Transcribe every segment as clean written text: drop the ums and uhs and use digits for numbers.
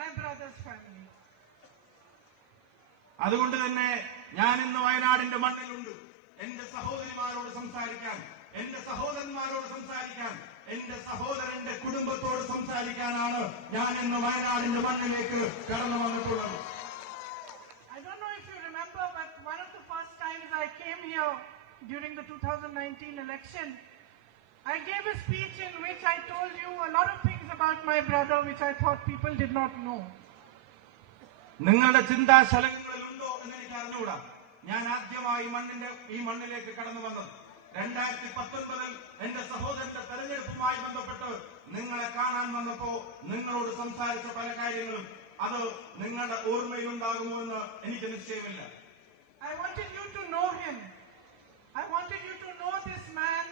my brother's family. അതുകൊണ്ട് തന്നെ ഞാൻ ഇന്ന് വയനാടിന്റെ മണ്ണിലുണ്ട്. എന്റെ സഹോദരിമാരോട് സംസാരിക്കാൻ, എന്റെ സഹോദരന്മാരോട് സംസാരിക്കാൻ, എന്റെ സഹോദരന്റെ കുടുംബത്തോട് സംസാരിക്കാനാണ് ഞാൻ ഇന്ന് വയനാടിന്റെ മണ്ണിലേക്ക് കടന്നു വന്നിട്ടുള്ളത്. I don't know if you remember, but one of the first times I came here during the 2019 election, I gave a speech in which I told you a lot of things about my brother which I thought people did not know. നിങ്ങളുടെ ചിന്താശലങ്ങളിൽ ഉണ്ടോ എന്ന് എനിക്ക് അറിഞ്ഞുകൂടാ. ഞാൻ ആദ്യമായി ഈ മണ്ണിലേക്ക് കടന്നു വന്നത് 2019 എന്റെ സഹോദരന്റെ തെരഞ്ഞെടുപ്പുമായി ബന്ധപ്പെട്ട് നിങ്ങളെ കാണാൻ വന്നപ്പോ നിങ്ങളോട് സംസാരിച്ച പല കാര്യങ്ങളും അത് നിങ്ങളുടെ ഓർമ്മയിലുണ്ടാകുമോ എന്ന് എനിക്ക് നിശ്ചയമില്ല. I wanted you to know him. I wanted you to know this man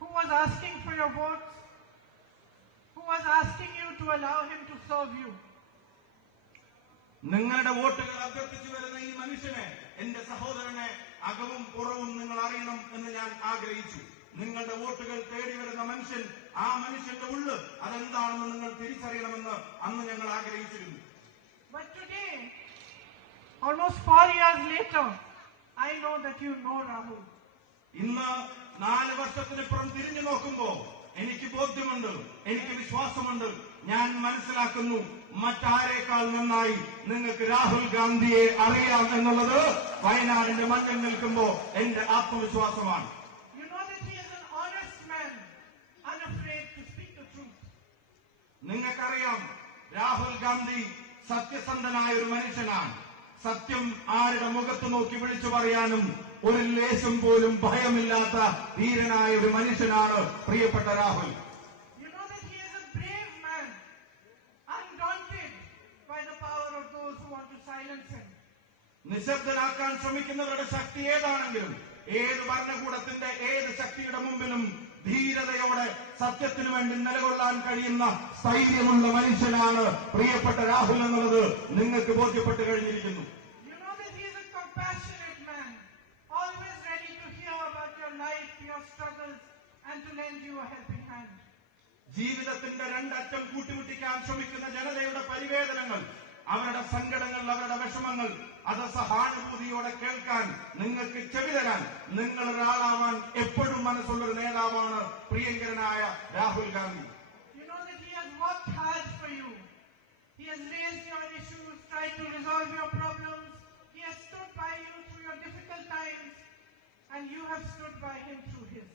who was asking for your votes, who was asking you to allow him to serve you. നിങ്ങളുടെ വോട്ടുകൾ അഭ്യർത്ഥിച്ചു വരുന്ന ഈ മനുഷ്യനെ, എന്റെ സഹോദരനെ അകവും പുറവും നിങ്ങൾ അറിയണം എന്ന് ഞാൻ ആഗ്രഹിച്ചു. നിങ്ങളുടെ വോട്ടുകൾ തേടി വരുന്ന മനുഷ്യൻ, ആ മനുഷ്യന്റെ ഉള്ള് അതെന്താണെന്ന് നിങ്ങൾ തിരിച്ചറിയണമെന്ന് അന്ന് ഞങ്ങൾ ആഗ്രഹിച്ചിരുന്നു. But today, almost 4 years later, I know that you know Rahul. ഇന്ന് 4 വർഷത്തിനിപ്പുറം തിരിഞ്ഞു നോക്കുമ്പോ എനിക്ക് ബോധ്യമുണ്ട്, എനിക്ക് വിശ്വാസമുണ്ട്, ഞാൻ മനസ്സിലാക്കുന്നു മറ്റാരേക്കാൾ നന്നായി നിങ്ങൾക്ക് രാഹുൽ ഗാന്ധിയെ അറിയാം എന്നുള്ളത് വയനാടിന്റെ മണ്ണിൽ നിൽക്കുമ്പോ എന്റെ ആത്മവിശ്വാസമാണ്. You know that he is an honest man, unafraid to speak the truth. നിങ്ങൾക്കറിയാം രാഹുൽ ഗാന്ധി സത്യസന്ധനായ ഒരു മനുഷ്യനാണ്. സത്യം ആരുടെ മുഖത്ത് നോക്കി വിളിച്ചു പറയാനും ഒരു ലേശം പോലും ഭയമില്ലാത്ത ധീരനായ ഒരു മനുഷ്യനാണ് പ്രിയപ്പെട്ട Rahul. You know that he is a brave man, undaunted by the power of those who want to silence him. നിശബ്ദനാക്കാൻ ശ്രമിക്കുന്നവരുടെ ശക്തി ഏതാണെങ്കിലും, ഏത് ഭരണകൂടത്തിന്റെ ഏത് ശക്തിയുടെ മുമ്പിലും ധീരതയോടെ സത്യത്തിനു വേണ്ടി നിലകൊള്ളാൻ കഴിയുന്ന സ്ഥൈര്യമുള്ള മനുഷ്യനാണ് പ്രിയപ്പെട്ട രാഹുൽ എന്നുള്ളത് നിങ്ങൾക്ക് ബോധ്യപ്പെട്ട് കഴിഞ്ഞിരിക്കുന്നു. You know that he is a compassionate man, always ready to hear about your life, your struggles, and to lend you a helping hand. ജീവിതത്തിന്റെ രണ്ടറ്റം കൂട്ടിമുട്ടിക്കാൻ ശ്രമിക്കുന്ന ജനതയുടെ പരിവേദനങ്ങൾ, അവരുടെ സങ്കടങ്ങൾ, അവരുടെ വിഷമങ്ങൾ അത് സഹാനുഭൂതിയോടെ കേൾക്കാൻ, നിങ്ങൾക്ക് ചെവി തരാൻ നിങ്ങൾ ഒരാളാവാൻ എപ്പോഴും മനസ്സുള്ളൊരു നേതാവാണ് പ്രിയങ്കരനായ Rahul Gandhi. You know that he has worked hard for you. He has raised your issues, tried to resolve your problems. He has stood by you through your difficult times, and you have stood by him through his.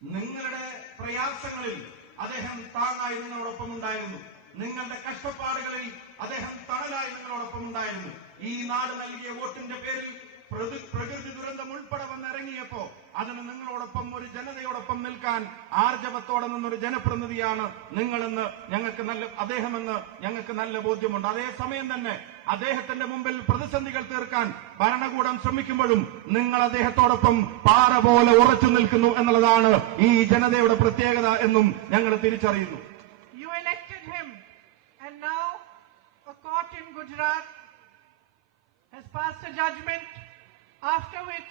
നിങ്ങളുടെ പ്രയാസങ്ങളിൽ അദ്ദേഹം താങ്ങായി നിങ്ങളോടൊപ്പം ഉണ്ടായിരുന്നു. നിങ്ങളുടെ കഷ്ടപ്പാടുകളിൽ അദ്ദേഹം തണലായി നിങ്ങളോടൊപ്പം ഉണ്ടായിരുന്നു. ഈ നാട് നൽകിയ വോട്ടിന്റെ പേരിൽ പ്രകൃതി ദുരന്തം ഉൾപ്പെടെ വന്നിറങ്ങിയപ്പോ അതിന് നിങ്ങളോടൊപ്പം ഒരു ജനതയോടൊപ്പം നിൽക്കാൻ ആർജവത്തോടെ നിന്നൊരു ജനപ്രതിനിധിയാണ് നിങ്ങളെന്ന് അദ്ദേഹമെന്ന് ഞങ്ങൾക്ക് നല്ല ബോധ്യമുണ്ട്. അതേസമയം തന്നെ അദ്ദേഹത്തിന്റെ മുമ്പിൽ പ്രതിസന്ധികൾ തീർക്കാൻ ഭരണകൂടം ശ്രമിക്കുമ്പോഴും നിങ്ങൾ അദ്ദേഹത്തോടൊപ്പം പാറ പോലെ ഉറച്ചു നിൽക്കുന്നു എന്നുള്ളതാണ് ഈ ജനതയുടെ പ്രത്യേകത എന്നും ഞങ്ങൾ തിരിച്ചറിയുന്നു. You elected him, and now a court in Gujarat has passed a judgment after which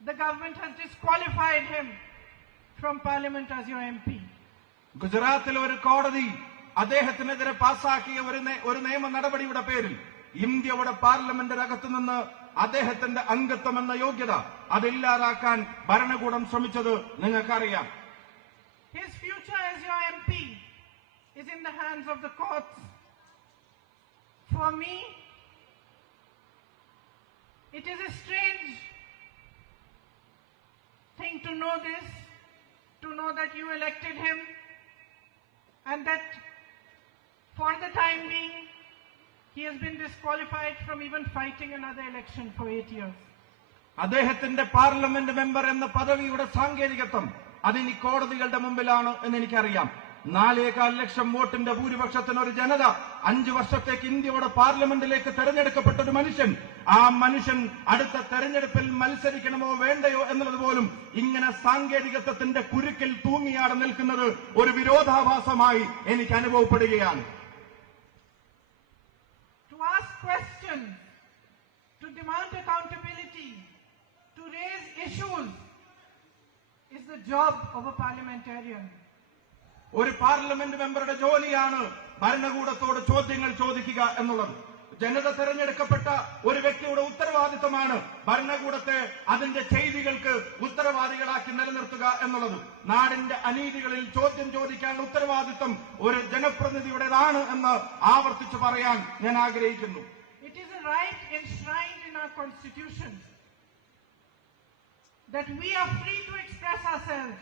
the government has disqualified him from parliament as your MP. ഗുജറാത്തിലെ ഒരു കോടതി അദ്ദേഹത്തിനെതിരെ പാസാക്കിയ ഒരു നിയമ നടപടിയുടെ പേരിൽ ഇന്ത്യയുടെ പാർലമെന്റിനകത്തു നിന്ന് അദ്ദേഹത്തിന്റെ അംഗത്വം എന്ന യോഗ്യത അതില്ലാതാക്കാൻ ഭരണകൂടം ശ്രമിച്ചത് നിങ്ങൾക്കറിയാം. His future as your MP is in the hands of the courts. For me, it is a strange thing to know this, to know that you elected him, and that for the time being, he has been disqualified from even fighting another election for 8 years. അദ്ദേഹത്തിന്റെ parliament member എന്ന പദവിയുടെ സാങ്കേതികത്വം അതിനി കോടതികളുടെ മുമ്പിലാണ് എന്ന് എനിക്കറിയാം. 4.25 ലക്ഷം വോട്ടിന്റെ ഭൂരിപക്ഷത്തിന് ഒരു ജനത 5 വർഷത്തേക്ക് ഇന്ത്യയുടെ പാർലമെന്റിലേക്ക് തെരഞ്ഞെടുക്കപ്പെട്ട ഒരു മനുഷ്യൻ, ആ മനുഷ്യൻ അടുത്ത തെരഞ്ഞെടുപ്പിൽ മത്സരിക്കണമോ വേണ്ടയോ എന്നുള്ളത് പോലും ഇങ്ങനെ സാങ്കേതികത്വത്തിന്റെ കുരുക്കിൽ തൂങ്ങിയാടെ നിൽക്കുന്നത് ഒരു വിരോധാഭാസമായി എനിക്ക് അനുഭവപ്പെടുകയാണ്. To ask questions, to demand accountability, to raise issues is the job of a parliamentarian. ഒരു പാർലമെന്റ് മെമ്പറുടെ ജോലിയാണ് ഭരണകൂടത്തോട് ചോദ്യങ്ങൾ ചോദിക്കുക എന്നുള്ളത്. ജനത തെരഞ്ഞെടുക്കപ്പെട്ട ഒരു വ്യക്തിയുടെ ഉത്തരവാദിത്തമാണ് ഭരണകൂടത്തെ അതിന്റെ ചെയ്തികൾക്ക് ഉത്തരവാദികളാക്കി നിലനിർത്തുക എന്നുള്ളത്. നാടിന്റെ അനീതികളിൽ ചോദ്യം ചോദിക്കാനുള്ള ഉത്തരവാദിത്തം ഒരു ജനപ്രതിനിധിയുടേതാണ് എന്ന് ആവർത്തിച്ചു പറയാൻ ഞാൻ ആഗ്രഹിക്കുന്നു. It is a right enshrined in our constitutions that we are free to express ourselves,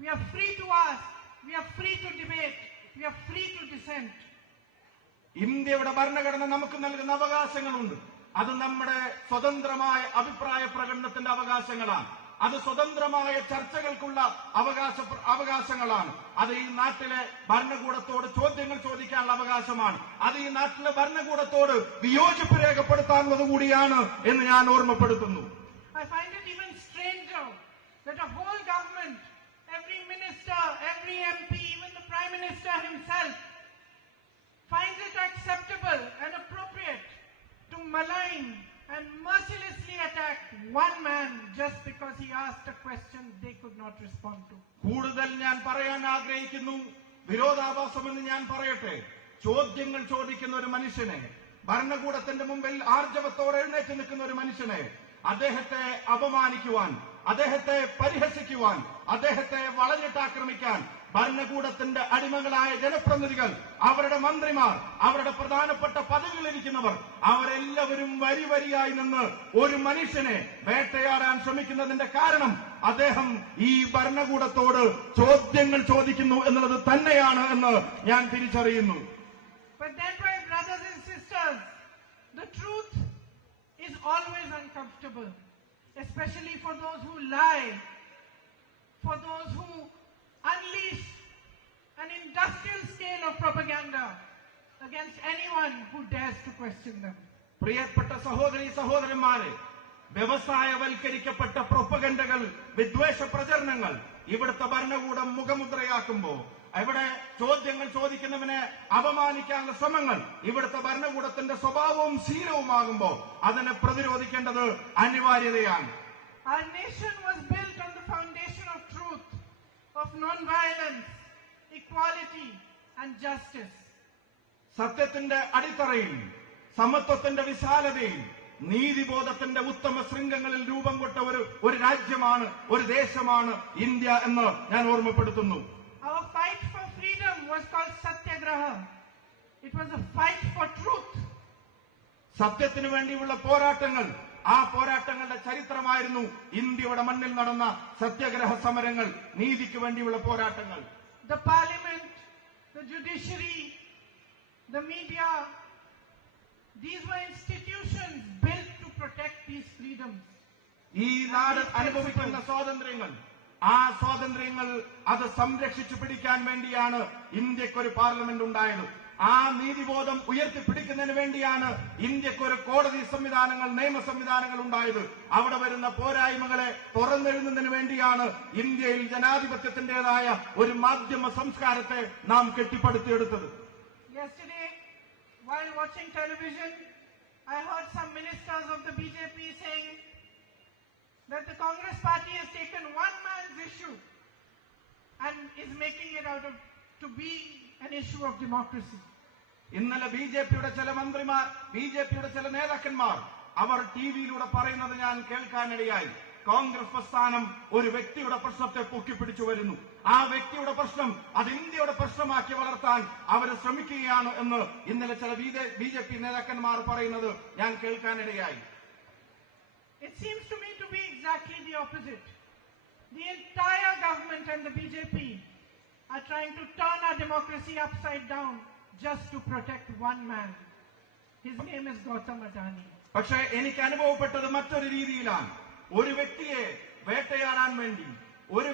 we are free to ask, we are free to debate, we are free to dissent. ഇന്ത്യയുടെ ഭരണഘടന നമുക്ക് നൽകുന്ന അവകാശങ്ങളുണ്ട്. അത് നമ്മുടെ സ്വതന്ത്രമായ അഭിപ്രായ പ്രകടനത്തിന്റെ അവകാശങ്ങളാണ്. അത് സ്വതന്ത്രമായ ചർച്ചകൾക്കുള്ള അവകാശങ്ങളാണ്. അത് ഈ നാട്ടിലെ ഭരണകൂടത്തോട് ചോദ്യങ്ങൾ ചോദിക്കാനുള്ള അവകാശമാണ്. അത് ഈ നാട്ടിലെ ഭരണകൂടത്തോട് വിയോജിപ്പ് രേഖപ്പെടുത്താനുള്ളത് കൂടിയാണ് എന്ന് ഞാൻ ഓർമ്മപ്പെടുത്തുന്നു. I find it even stranger that a whole government, every minister, every MP, even the Prime Minister himself, finds it acceptable and appropriate to malign and mercilessly attack one man just because he asked a question they could not respond to. കൂടുതൽ ഞാൻ പറയാൻ ആഗ്രഹിക്കുന്നു, വിരോധാഭാസമെന്ന് ഞാൻ പറയട്ടെ. ചോദ്യങ്ങൾ ചോദിക്കുന്ന ഒരു മനുഷ്യനെ, ഭരണകൂടത്തിന്റെ മുമ്പിൽ ആർജവത്തോടെ എഴുന്നേറ്റ് നിൽക്കുന്ന ഒരു മനുഷ്യനെ, അദ്ദേഹത്തെ അപമാനിക്കുവാൻ, അദ്ദേഹത്തെ പരിഹസിക്കുവാൻ, അദ്ദേഹത്തെ വളഞ്ഞിട്ടാക്രമിക്കാൻ ഭരണകൂടത്തിന്റെ അടിമകളായ ജനപ്രതിനിധികൾ, അവരുടെ മന്ത്രിമാർ, അവരുടെ പ്രധാനപ്പെട്ട പദവികളിലിരിക്കുന്നവർ, അവരെല്ലാവരും വരിവരിയായി നിന്ന് ഒരു മനുഷ്യനെ വേട്ടയാടാൻ ശ്രമിക്കുന്നതിന്റെ കാരണം അദ്ദേഹം ഈ ഭരണകൂടത്തോട് ചോദ്യങ്ങൾ ചോദിക്കുന്നു എന്നുള്ളത് തന്നെയാണ് എന്ന് ഞാൻ തിരിച്ചറിയുന്നു. But then, my brothers and sisters, the truth is always uncomfortable, especially for those who lie, for those who unleash an industrial scale of propaganda against anyone who dares to question them. പ്രിയപ്പെട്ട സഹോദരീ സഹോദരന്മാരെ, വ്യവസായവൽക്കരിക്കപ്പെട്ട പ്രൊപ്പഗൻഡകൾ, വിദ്വേഷ പ്രചരണങ്ങൾ ഇവിടുത്തെ ഭരണകൂടം മുഖമുദ്രയാക്കുമ്പോൾ, ഇവിടെ ചോദ്യങ്ങൾ ചോദിക്കുന്നവനെ അപമാനിക്കാനുള്ള ശ്രമങ്ങൾ ഇവിടുത്തെ ഭരണകൂടത്തിന്റെ സ്വഭാവവും ശീലവുമാകുമ്പോൾ അതിനെ പ്രതിരോധിക്കേണ്ടത് അനിവാര്യതയാണ്. Our nation was built on the foundation of truth, of non-violence, equality and justice. സത്യത്തിന്റെ അടിത്തറയിൽ, സമത്വത്തിന്റെ വിശാലതയിൽ, നീതിബോധത്തിന്റെ ഉത്തമ ശൃംഖങ്ങളിൽ രൂപം കൊണ്ട ഒരു രാജ്യമാണ്, ഒരു ദേശമാണ് ഇന്ത്യ എന്ന് ഞാൻ ഓർമ്മപ്പെടുത്തുന്നു. Our fight for freedom was called Satyagraha. It was a fight for truth. സത്യത്തിനു വേണ്ടിയുള്ള പോരാട്ടങ്ങൾ, ആ പോരാട്ടങ്ങളുടെ ചരിത്രമായിരുന്നു ഇന്ത്യയുടെ മണ്ണിൽ നടന്ന സത്യാഗ്രഹ സമരങ്ങൾ, നീതിക്ക് വേണ്ടിയുള്ള പോരാട്ടങ്ങൾ. The parliament, the judiciary, the media, these were institutions built to protect these freedoms. ഈ നാട് അനുഭവിക്കുന്ന സ്വാതന്ത്ര്യങ്ങൾ, ആ സ്വാതന്ത്ര്യങ്ങൾ അത് സംരക്ഷിച്ചു പിടിക്കാൻ വേണ്ടിയാണ് ഇന്ത്യക്കൊരു പാർലമെന്റ് ഉണ്ടായത്. ആ നീതിബോധം ഉയർത്തിപ്പിടിക്കുന്നതിന് വേണ്ടിയാണ് ഇന്ത്യക്കൊരു കോടതി സംവിധാനങ്ങൾ, നിയമ സംവിധാനങ്ങൾ ഉണ്ടായത്. അവിടെ വരുന്ന പോരായ്മകളെ തുറന്നെഴുതുന്നതിന് വേണ്ടിയാണ് ഇന്ത്യയിൽ ജനാധിപത്യത്തിന്റേതായ ഒരു മാധ്യമ സംസ്കാരത്തെ നാം കെട്ടിപ്പടുത്തിയെടുത്തത്. Yesterday, while watching television, I heard some ministers of the BJP saying that the Congress party has taken one man's issue and is making it out of to be an issue of democracy. ഇന്നലെ ബിജെപിയുടെ ചില മന്ത്രിമാർ, ബിജെപിയുടെ ചില നേതാക്കന്മാർ അവർ ടിവിയിലൂടെ പറയുന്നത് ഞാൻ കേൾക്കാനിടയായി. കോൺഗ്രസ് പ്രസ്ഥാനം ഒരു വ്യക്തിയുടെ പ്രശ്നത്തെ പൊക്കിപ്പിടിച്ചു വരുന്നു, ആ വ്യക്തിയുടെ പ്രശ്നം അത് ഇന്ത്യയുടെ പ്രശ്നമാക്കി വളർത്താൻ അവർ ശ്രമിക്കുകയാണ് എന്ന് ഇന്നലെ ചില ബിജെപി നേതാക്കന്മാർ പറയുന്നത് ഞാൻ കേൾക്കാനിടയായി. It seems to me to be exactly the opposite. The entire government and the BJP are trying to turn our democracy upside down just to protect one man. His name is Gautam Adani. പക്ഷേ എനിക്ക് അനുഭവപ്പെട്ടത് മറ്റൊരു രീതിയിലാണ്. ഒരു വ്യക്തിയെ വേട്ടയാടാൻ വേണ്ടി, ഒരു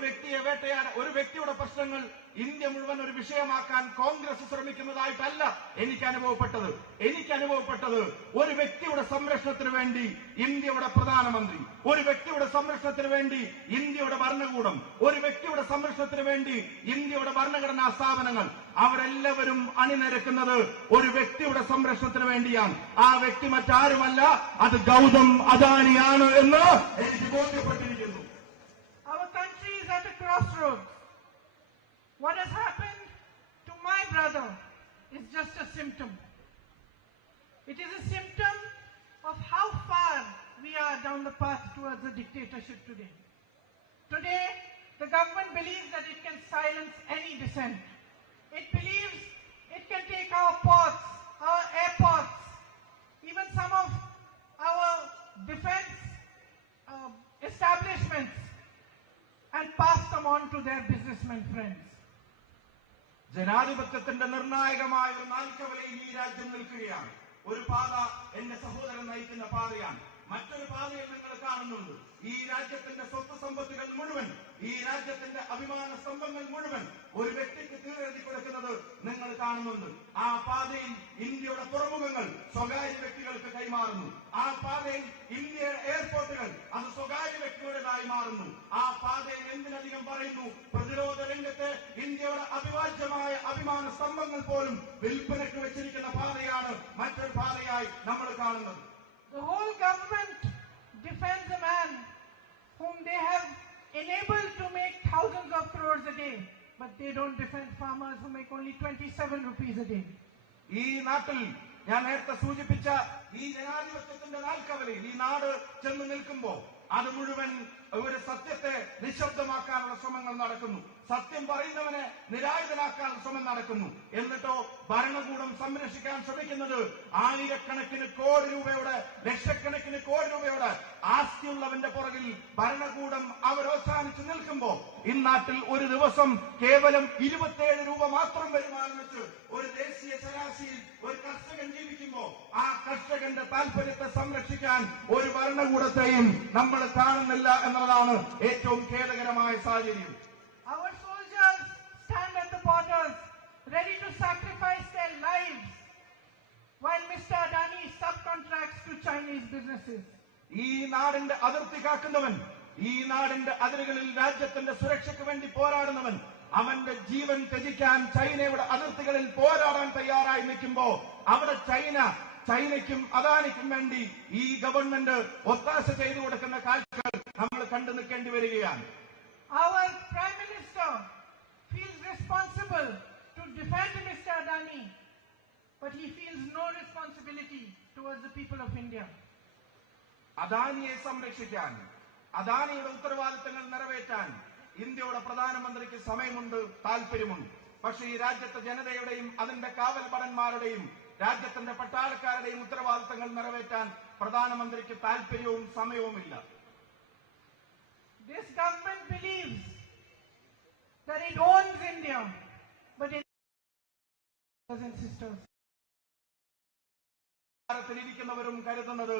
വ്യക്തിയുടെ പ്രശ്നങ്ങൾ ഇന്ത്യ മുഴുവൻ ഒരു വിഷയമാക്കാൻ കോൺഗ്രസ് ശ്രമിക്കുന്നതായിട്ടല്ല എനിക്ക് അനുഭവപ്പെട്ടത് ഒരു വ്യക്തിയുടെ സംരക്ഷണത്തിന് വേണ്ടി ഇന്ത്യയുടെ പ്രധാനമന്ത്രി, ഒരു വ്യക്തിയുടെ സംരക്ഷണത്തിന് വേണ്ടി ഇന്ത്യയുടെ ഭരണകൂടം, ഒരു വ്യക്തിയുടെ സംരക്ഷണത്തിന് വേണ്ടി ഇന്ത്യയുടെ ഭരണഘടനാ സ്ഥാപനങ്ങൾ, അവരെല്ലാവരും അണിനിരക്കുന്നത് ഒരു വ്യക്തിയുടെ സംരക്ഷണത്തിന് വേണ്ടിയാണ്. ആ വ്യക്തി മറ്റാരുമല്ല, അത് ഗൗതം അദാനിയാണ് എന്ന് എനിക്ക് ബോധ്യപ്പെട്ടിരിക്കുന്നു. Our country is at a crossroads. What has happened to my brother is just a symptom. It is a symptom of how far we are down the path towards a dictatorship today. Today, the government believes that it can silence any dissent. It believes it can take our ports, our airports, even some of our defense establishments, and pass them on to their businessmen friends. ജനാധിപത്യത്തിന്റെ നിർണായകമായ ഒരു നാൽക്കവലയിൽ ഈ രാജ്യം നിൽക്കുകയാണ്. ഒരു പാത എന്റെ സഹോദരൻ നയിക്കുന്ന പാതയാണ്. മറ്റൊരു പാതയിൽ നിങ്ങൾ കാണുന്നുണ്ട്. ഈ രാജ്യത്തിന്റെ സ്വത്ത് സമ്പത്തുകൾ മുഴുവൻ, ഈ രാജ്യത്തിന്റെ അഭിമാന സ്തംഭങ്ങൾ മുഴുവൻ ഒരു വ്യക്തിക്ക് തീരെഴുതി കൊടുക്കുന്നത് നിങ്ങൾ കാണുന്നുണ്ട്. ആ പാതയിൽ ഇന്ത്യയുടെ തുറമുഖങ്ങൾ സ്വകാര്യ വ്യക്തികൾക്ക് കൈമാറുന്നു. ആ പാതയിൽ ഇന്ത്യയുടെ എയർപോർട്ടുകൾ അത് സ്വകാര്യ വ്യക്തിയുടേതായി മാറുന്നു. ആ പാതയിൽ എന്തിനധികം പറയുന്നു, പ്രതിരോധ രംഗത്ത് ഇന്ത്യയുടെ അവിഭാജ്യമായ അഭിമാന സ്തംഭങ്ങൾ പോലും വിൽപ്പനയ്ക്ക് വെച്ചിരിക്കുന്ന പാതയാണ് മറ്റൊരു പാതയായി നമ്മൾ കാണുന്നത്. The whole government defends a man whom they have enabled to make thousands of crores a day, but they don't defend farmers who make only 27 rupees a day. ഈ നാട്ടിൽ ഞാൻ നേരത്തെ സൂചിപ്പിച്ച ഈ ജനാധിപത്യത്തിന്റെ നാൽക്കവലയിൽ ഈ നാട് ചെന്ന് നിൽക്കുമ്പോ അത് മുഴുവൻ ഒരു സത്യത്തെ നിശബ്ദമാക്കാനുള്ള ശ്രമങ്ങൾ നടക്കുന്നു. സത്യം പറയുന്നവനെ നിരായുധനാക്കാനുള്ള ശ്രമം നടക്കുന്നു. എന്നിട്ടോ ഭരണകൂടം സംരക്ഷിക്കാൻ ശ്രമിക്കുന്നത് ആയിരക്കണക്കിന് കോടി രൂപയുടെ, ലക്ഷക്കണക്കിന് കോടി രൂപയുടെ ആസ്തിയുള്ളവന്റെ പുറകിൽ ഭരണകൂടം അവരോത്സാഹിച്ചു നിൽക്കുമ്പോ ഇന്നാട്ടിൽ ഒരു ദിവസം കേവലം 27 രൂപ മാത്രം വരുമാനം വെച്ച് ഒരു ദേശീയ ശരാശരിയിൽ ഒരു കർഷകൻ ജീവിക്കുമ്പോ ആ കർഷകന്റെ താല്പര്യത്തെ സംരക്ഷിക്കാൻ ഒരു ഭരണകൂടത്തെയും നമ്മൾ കാണുന്നില്ല എന്നുള്ളതാണ് ഏറ്റവും ഖേദകരമായ സാഹചര്യം. Our soldiers stand at the borders ready to sacrifice their lives while Mr. Adani subcontracts to Chinese businesses. ഈ നാടിന്റെ അതിർത്തി കാക്കുന്നവൻ, ഈ നാടിന്റെ അതിരുകളിൽ രാജ്യത്തിന്റെ സുരക്ഷയ്ക്ക് വേണ്ടി പോരാടുന്നവൻ, അവന്റെ ജീവൻ ത്യജിക്കാൻ ചൈനയുടെ അതിർത്തികളിൽ പോരാടാൻ തയ്യാറായി നിൽക്കുമ്പോ അവിടെ ചൈനയ്ക്കും അദാനിക്കും വേണ്ടി ഈ ഗവൺമെന്റ് ഒത്താശ ചെയ്തു കൊടുക്കുന്ന കാഴ്ചകൾ നമ്മൾ കണ്ടു നിൽക്കേണ്ടി വരികയാണ്. Our Prime Minister feels responsible to defend Mr. Adani, but he feels no responsibility towards the people of India. അദാനിയെ സംരക്ഷിക്കാൻ, അദാനിയുടെ ഉത്തരവാദിത്തങ്ങൾ നിറവേറ്റാൻ ഇന്ത്യയുടെ പ്രധാനമന്ത്രിക്ക് സമയമുണ്ട്, താല്പര്യമുണ്ട്. പക്ഷേ ഈ രാജ്യത്തെ ജനതയുടെയും അതിന്റെ കാവൽ ഭടന്മാരുടെയും രാജ്യത്തിന്റെ പട്ടാളക്കാരുടെയും ഉത്തരവാദിത്തങ്ങൾ നിറവേറ്റാൻ പ്രധാനമന്ത്രിക്ക് താല്പര്യവും സമയവുമില്ല. This government believes that it owns India, but it brothers and sisters. ിരിക്കുന്നവരും കരുതുന്നത്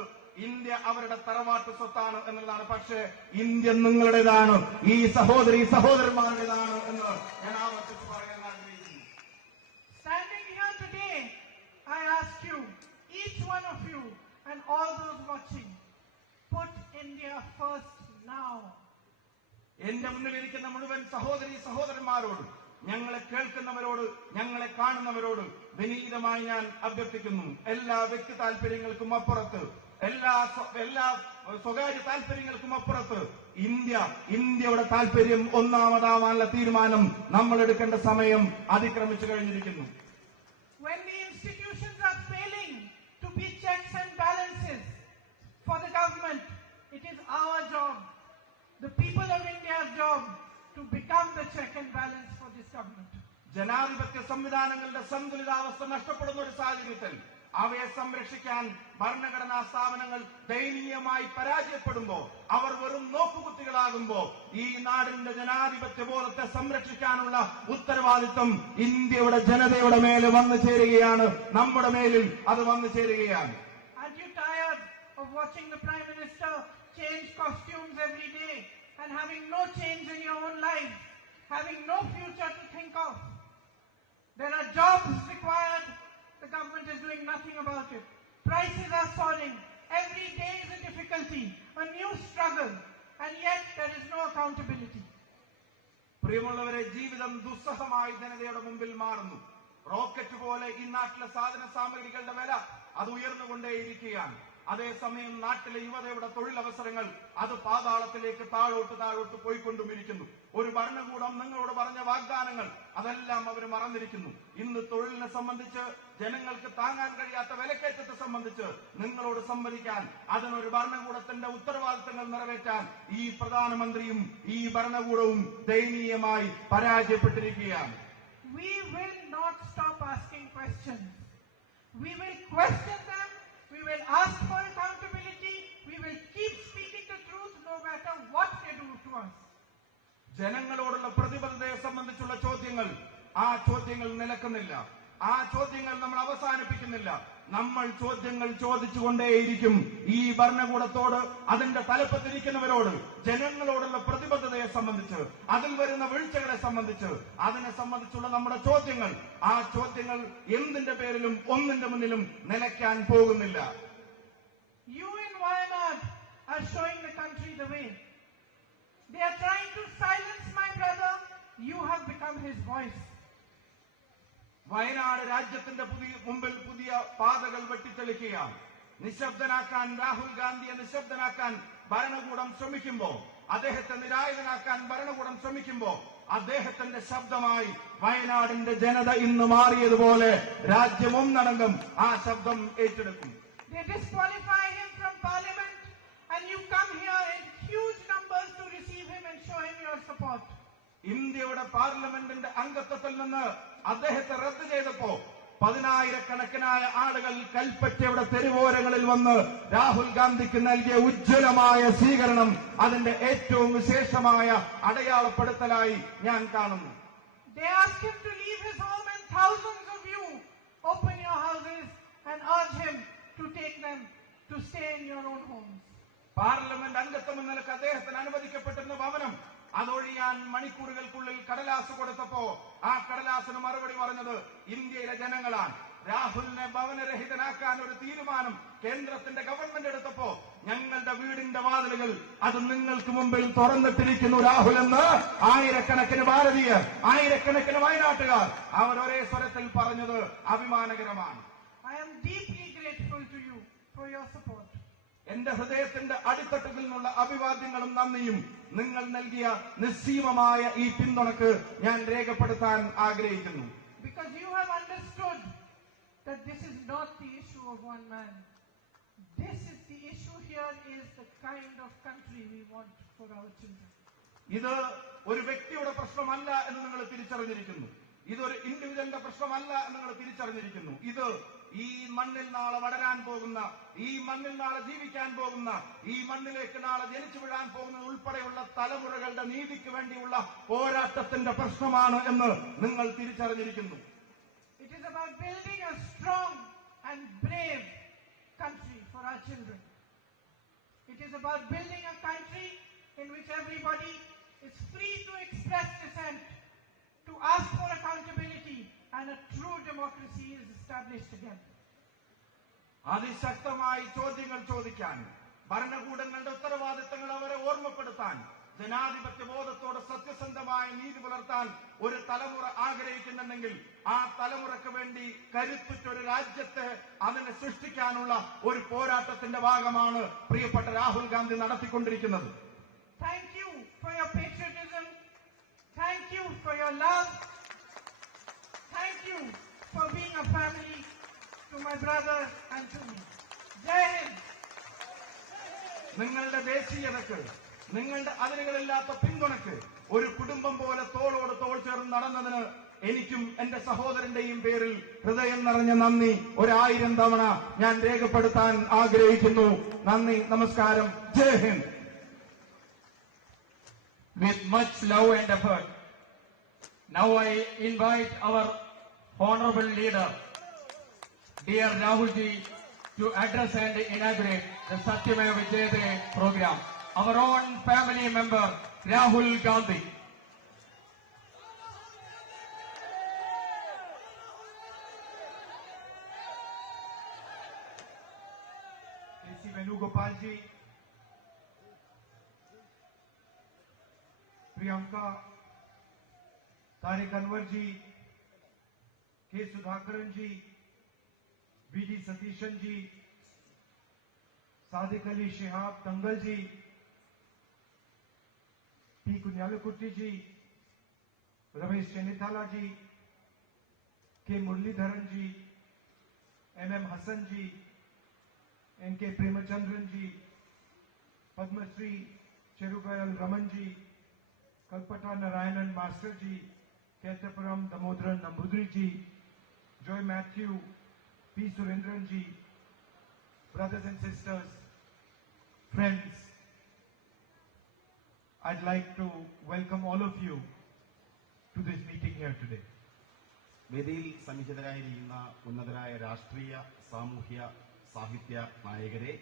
ഇന്ത്യ അവരുടെ തറവാട്ട് സ്വത്താണ് എന്നുള്ളതാണ്. പക്ഷേ ഇന്ത്യ നിങ്ങളുടേതാണ്, ഈ സഹോദരന്മാരുടേതാണ് എന്ന് ഞാൻ ആവർത്തിച്ച് പറയാൻ ആഗ്രഹിക്കുന്നു. Standing here today, I ask you, each one of you and all those watching, put India first now. എന്റെ മുന്നിലിരിക്കുന്ന മുഴുവൻ സഹോദരന്മാരോട്, ഞങ്ങളെ കേൾക്കുന്നവരോട്, ഞങ്ങളെ കാണുന്നവരോട് വിനീതമായി ഞാൻ അഭ്യർത്ഥിക്കുന്നു. എല്ലാ വ്യക്തി താല്പര്യങ്ങൾക്കും അപ്പുറത്ത്, എല്ലാ സ്വകാര്യ താല്പര്യങ്ങൾക്കും അപ്പുറത്ത് ഇന്ത്യയുടെ താല്പര്യം ഒന്നാമതാവാനുള്ള തീരുമാനം നമ്മൾ എടുക്കേണ്ട സമയം അതിക്രമിച്ചു കഴിഞ്ഞിരിക്കുന്നു. When the institutions are failing to be checks and balances for the government, it is our job, the people of India's job, to become the check and balance for this government. ജനാധിപത്യ സംവിധാനങ്ങളുടെ സന്തുലിതാവസ്ഥ നഷ്ടപ്പെടുന്ന ഒരു സാഹചര്യത്തിൽ അവയെ സംരക്ഷിക്കാൻ ഭരണഘടനാ സ്ഥാപനങ്ങൾ ദയനീയമായി പരാജയപ്പെടുമ്പോ, അവർ വെറും നോക്കുകുത്തികളാകുമ്പോ ഈ നാടിന്റെ ജനാധിപത്യ ബോധത്തെ സംരക്ഷിക്കാനുള്ള ഉത്തരവാദിത്വം ഇന്ത്യയുടെ ജനതയുടെ മേലെ വന്നു ചേരുകയാണ്, നമ്മുടെ മേലിൽ അത് വന്നു ചേരുകയാണ്. Aren't you tired of watching the Prime Minister change costumes every day and having no change in your own life, having no future to think of? There are jobs required. The government is doing nothing about it. Prices are soaring. Every day is a difficulty, a new struggle, and yet there is no accountability. പ്രിയമുള്ളവരെ, ജീവിതം ദുസ്സഹമായി ജനതയുടെ മുമ്പിൽ മാറുന്നു. Rocket പോലെ ഈ നാട്ടിലെ സാധന സാമഗ്രികളുടെ വില അത് ഉയർന്നുകൊണ്ടേയിരിക്കുകയാണ്. അതേസമയം നാട്ടിലെ യുവതയുടെ തൊഴിലവസരങ്ങൾ അത് പാതാളത്തിലേക്ക് താഴോട്ട് പോയിക്കൊണ്ടുമിരിക്കുന്നു. ഒരു ഭരണകൂടം നിങ്ങളോട് പറഞ്ഞ വാഗ്ദാനങ്ങൾ അതെല്ലാം അവർ മറന്നിരിക്കുന്നു. ഇന്ന് തൊഴിലിനെ സംബന്ധിച്ച്, ജനങ്ങൾക്ക് താങ്ങാൻ കഴിയാത്ത വിലക്കയറ്റത്തെ സംബന്ധിച്ച് നിങ്ങളോട് സംവദിക്കാൻ, അതിനൊരു ഭരണകൂടത്തിന്റെ ഉത്തരവാദിത്തങ്ങൾ നിറവേറ്റാൻ ഈ പ്രധാനമന്ത്രിയും ഈ ഭരണകൂടവും ദയനീയമായി പരാജയപ്പെട്ടിരിക്കുകയാണ്. We will not stop asking questions. We will question them. We will ask for accountability. We will keep speaking the truth no matter what they do to us. ജനങ്ങളോടുള്ള പ്രതിബദ്ധതയെ സംബന്ധിച്ചുള്ള ചോദ്യങ്ങൾ, ആ ചോദ്യങ്ങൾ നിലക്കുന്നില്ല. ആ ചോദ്യങ്ങൾ നമ്മൾ അവസാനിപ്പിക്കുന്നില്ല. നമ്മൾ ചോദ്യങ്ങൾ ചോദിച്ചുകൊണ്ടേയിരിക്കും. ഈ ഭരണകൂടത്തോട്, അതിന്റെ തലപ്പത്തിരിക്കുന്നവരോട്, ജനങ്ങളോടുള്ള പ്രതിബദ്ധതയെ സംബന്ധിച്ച്, അതിൽ വരുന്ന വീഴ്ചകളെ സംബന്ധിച്ച്, അതിനെ സംബന്ധിച്ചുള്ള നമ്മുടെ ചോദ്യങ്ങൾ, ആ ചോദ്യങ്ങൾ എന്തിന്റെ പേരിലും ഒന്നിന്റെ മുന്നിലും നിലയ്ക്കാൻ പോകുന്നില്ല. You in Wayanad are showing the country the way. They are trying to silence my brother. You have become his voice. Wayanad രാജ്യത്തിന്റെ മുമ്പിൽ പുതിയ പാതകൾ വെട്ടിത്തെളിക്കുകയാണ്. നിശബ്ദനാക്കാൻ, രാഹുൽ ഗാന്ധിയെ നിശബ്ദനാക്കാൻ ഭരണകൂടം ശ്രമിക്കുമ്പോ, അദ്ദേഹത്തെ നിരായുധനാക്കാൻ ഭരണകൂടം ശ്രമിക്കുമ്പോ, അദ്ദേഹത്തിന്റെ ശബ്ദമായി വയനാടിന്റെ ജനത ഇന്ന് മാറിയതുപോലെ രാജ്യം ഒന്നടങ്കം ആ ശബ്ദം ഏറ്റെടുക്കും. They disqualify him from parliament and you come here in huge numbers to receive him and show him your support. ഇന്ത്യയുടെ പാർലമെന്റിന്റെ അംഗത്വത്തിൽ നിന്ന് അദ്ദേഹത്തെ റദ്ദ് ചെയ്തപ്പോ 10,000-കണക്കിനായ ആളുകൾ കൽപ്പറ്റയുടെ തെരുവോരങ്ങളിൽ വന്ന് രാഹുൽ ഗാന്ധിക്ക് നൽകിയ ഉജ്ജ്വലമായ സ്വീകരണം അതിന്റെ ഏറ്റവും വിശേഷമായ അടയാളപ്പെടുത്തലായി ഞാൻ കാണുന്നു. They asked him to leave his home and thousands of you open your houses and urge him to take them to stay in your own homes. Parliament അംഗത്വം എന്ന നിലക്ക് അദ്ദേഹത്തിന് അനുവദിക്കപ്പെട്ടിരുന്ന ഭവനം അതൊഴിയാൻ മണിക്കൂറുകൾക്കുള്ളിൽ കടലാസ് കൊടുത്തപ്പോ ആ കടലാസിന് മറുപടി പറഞ്ഞത് ഇന്ത്യയിലെ ജനങ്ങളാണ്. രാഹുലിനെ ഭവനരഹിതനാക്കാൻ ഒരു തീരുമാനം കേന്ദ്രത്തിന്റെ ഗവൺമെന്റ് എടുത്തപ്പോ ഞങ്ങളുടെ വീടിന്റെ വാതിലുകൾ അത് നിങ്ങൾക്ക് മുമ്പിൽ തുറന്നിട്ടിരിക്കുന്നു രാഹുൽ എന്ന് ആയിരക്കണക്കിന് ഭാരതീയർ, ആയിരക്കണക്കിന് വയനാട്ടുകാർ അവർ ഒരേ സ്വരത്തിൽ പറഞ്ഞത് അഭിമാനകരമാണ്. I am deeply grateful to you for your support. എന്റെ ഹൃദയത്തിന്റെ അടിത്തട്ടിൽ നിന്നുള്ള അഭിവാദ്യങ്ങളും നന്ദിയും നിങ്ങൾ നൽകിയ നിസ്സീമമായ ഈ പിന്തുണക്ക് ഞാൻ രേഖപ്പെടുത്താൻ ആഗ്രഹിക്കുന്നു. Because you have understood that this is not the issue of one man. This is the issue here is the kind of country we want for our children. ഇത് ഒരു വ്യക്തിയുടെ പ്രശ്നമല്ല എന്ന് നിങ്ങൾ തിരിച്ചറിഞ്ഞിരിക്കുന്നു. ഇതൊരു ഇൻഡിവിജ്വലിന്റെ പ്രശ്നമല്ല എന്ന് നിങ്ങൾ തിരിച്ചറിഞ്ഞിരിക്കുന്നു. ഇത് ഈ മണ്ണിൽ നാളെ വളരാൻ പോകുന്ന, ഈ മണ്ണിൽ നാളെ ജീവിക്കാൻ പോകുന്ന, ഈ മണ്ണിലേക്ക് നാളെ ജനിച്ചു വീഴാൻ പോകുന്ന ഉൾപ്പെടെയുള്ള തലമുറകളുടെ നീതിക്ക് വേണ്ടിയുള്ള പോരാട്ടത്തിന്റെ പ്രശ്നമാണ് എന്ന് നിങ്ങൾ തിരിച്ചറിഞ്ഞിരിക്കുന്നു. It is about building a strong and brave country for our children. It is about building a country in which everybody is free to express dissent, to ask for accountability, and a true democracy is established again. അതിശക്തമായി ചോദ്യങ്ങൾ ചോദിക്കാൻ, ഭരണകൂടങ്ങളുടെ ഉത്തരവാദിത്തങ്ങൾ അവരെ ഓർമ്മപ്പെടുത്താൻ, ജനാധിപത്യ ബോധത്തോടെ സത്യസന്ധമായ നീതി പുലർത്താൻ ഒരു തലമുറ ആഗ്രഹിക്കുന്നുണ്ടെങ്കിൽ ആ തലമുറയ്ക്ക് വേണ്ടി കരുത്തുറ്റൊരു രാജ്യത്തെ അതിനെ സൃഷ്ടിക്കാനുള്ള ഒരു പോരാട്ടത്തിന്റെ ഭാഗമാണ് പ്രിയപ്പെട്ട രാഹുൽ ഗാന്ധി നടത്തിക്കൊണ്ടിരിക്കുന്നത്. Thank you for your patriotism. Thank you for your love. Thank you for being a family to my brother and to me. Jai Hind. നിങ്ങളുടെ ദേശീയതക്ക്, നിങ്ങളുടെ അതിരുകളില്ലാത്ത പിന്തുണക്ക്, ഒരു കുടുംബം പോലെ തോളോട് തോൾ ചേർന്ന് നടന്നതിന് എനിക്കും എന്റെ സഹോദരന്റെയും പേരിൽ ഹൃദയം നിറഞ്ഞ നന്ദി 1000 തവണ ഞാൻ രേഖപ്പെടുത്താൻ ആഗ്രഹിക്കുന്നു. നന്ദി, നമസ്കാരം, ജയ് Hind. With much love and effort, now I invite our honorable leader, dear Rahul Ji, to address and inaugurate the Satyameva Jayate program. Our own family member, Rahul Gandhi. K.C. Venugopal ji, Priyanka, Tariq Anwar ji, K. Sudhakaran ji, B.D. Satishan ji, Sadiq Ali Shihab Tangal ji, P. Kunyalukutti ji, Ramesh Chenithala ji, K. Muralidharan ji, M. Hassan ji, N.K. Premachandran ji, Padma Shri Cherubayal Raman ji, Kalpata Narayanan Master ji, Ketapuram Damodran Nambudri ji, Joy Matthew, P. Surendran ji, brothers and sisters, friends, I'd like to welcome all of you to this meeting here today. വേദിയിൽ സന്നിഹിതരായിരിക്കുന്ന ഉന്നതരായ രാഷ്ട്രീയ സാമൂഹ്യ സാഹിത്യ നായകരെ,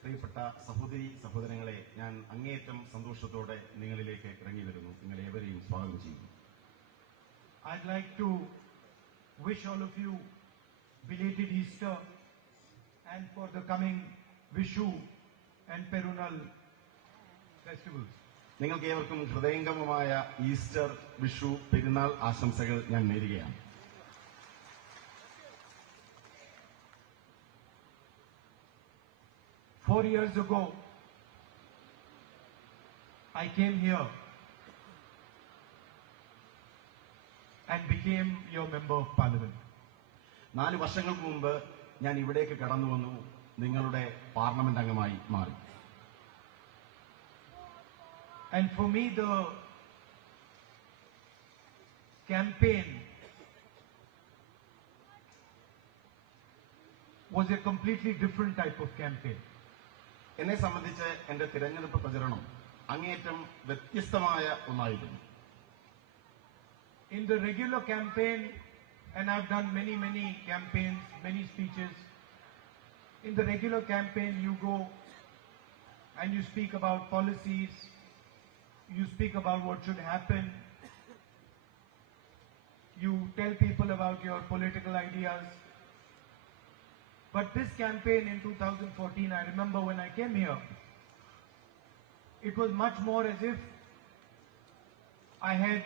പ്രിയപ്പെട്ട സഹോദരി സഹോദരങ്ങളെ, ഞാൻ അങ്ങേയറ്റം സന്തോഷത്തോടെ നിങ്ങളിലേക്ക് ഇറങ്ങി വരുന്നു. നിങ്ങളേവരെയും സ്വാഗതം ചെയ്യുന്നു. I'd like to wish all of you belated Easter and for the coming Vishu and Perunal festivals. നിങ്ങൾക്ക് ഏവർക്കും ഹൃദയംഗമമായ ഈസ്റ്റർ, വിഷു, പെരുന്നാൾ ആശംസകൾ ഞാൻ നേരുകയാണ്. Four years ago, I came here and became your member of parliament. 4 വർഷങ്ങൾക്ക് മുമ്പ് ഞാൻ ഇവിടേക്ക് കടന്നു വന്നു, നിങ്ങളുടെ പാർലമെന്റ് അംഗമായി മാറി. And for me, the campaign was a completely different type of campaign. എന്നെ സംബന്ധിച്ച് എന്റെ തിരഞ്ഞെടുപ്പ് പ്രചരണം അങ്ങേയറ്റം വ്യത്യസ്തമായ ഒന്നായിരുന്നു. In the regular campaign, and I've done many campaigns, many speeches. In the regular campaign, you go and you speak about policies, you speak about what should happen, you tell people about your political ideas. But this campaign in 2014, I remember when I came here, it was much more as if I had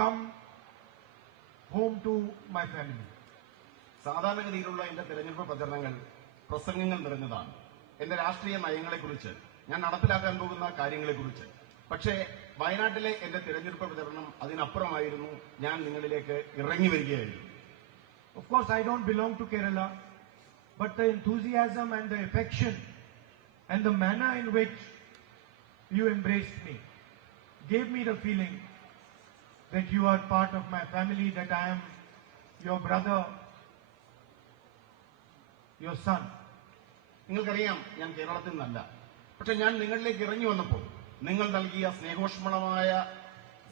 come home to my family. സാധാരണഗതിയിലുള്ള എന്റെ തെരഞ്ഞെടുപ്പ് പ്രചരണങ്ങൾ പ്രസംഗങ്ങൾ നിറഞ്ഞതാണ്. എന്റെ രാഷ്ട്രീയ നയങ്ങളെക്കുറിച്ച്, ഞാൻ നടപ്പിലാക്കാൻ പോകുന്ന കാര്യങ്ങളെക്കുറിച്ച്. പക്ഷേ വയനാട്ടിലെ എന്റെ തെരഞ്ഞെടുപ്പ് പ്രചരണം അതിനപ്പുറമായിരുന്നു. ഞാൻ നിങ്ങളിലേക്ക് ഇറങ്ങി വരികയായിരുന്നു. Of course, I don't belong to Kerala, but the enthusiasm and the affection and the manner in which you embraced me gave me the feeling that you are part of my family, that I am your brother, your son. നിങ്ങൾക്കറിയാം, ഞാൻ കേരളത്തിൽ നിന്നല്ല. പക്ഷെ ഞാൻ നിങ്ങളിലേക്ക് ഇറങ്ങി വന്നപ്പോൾ നിങ്ങൾ നൽകിയ സ്നേഹോഷ്മളമായ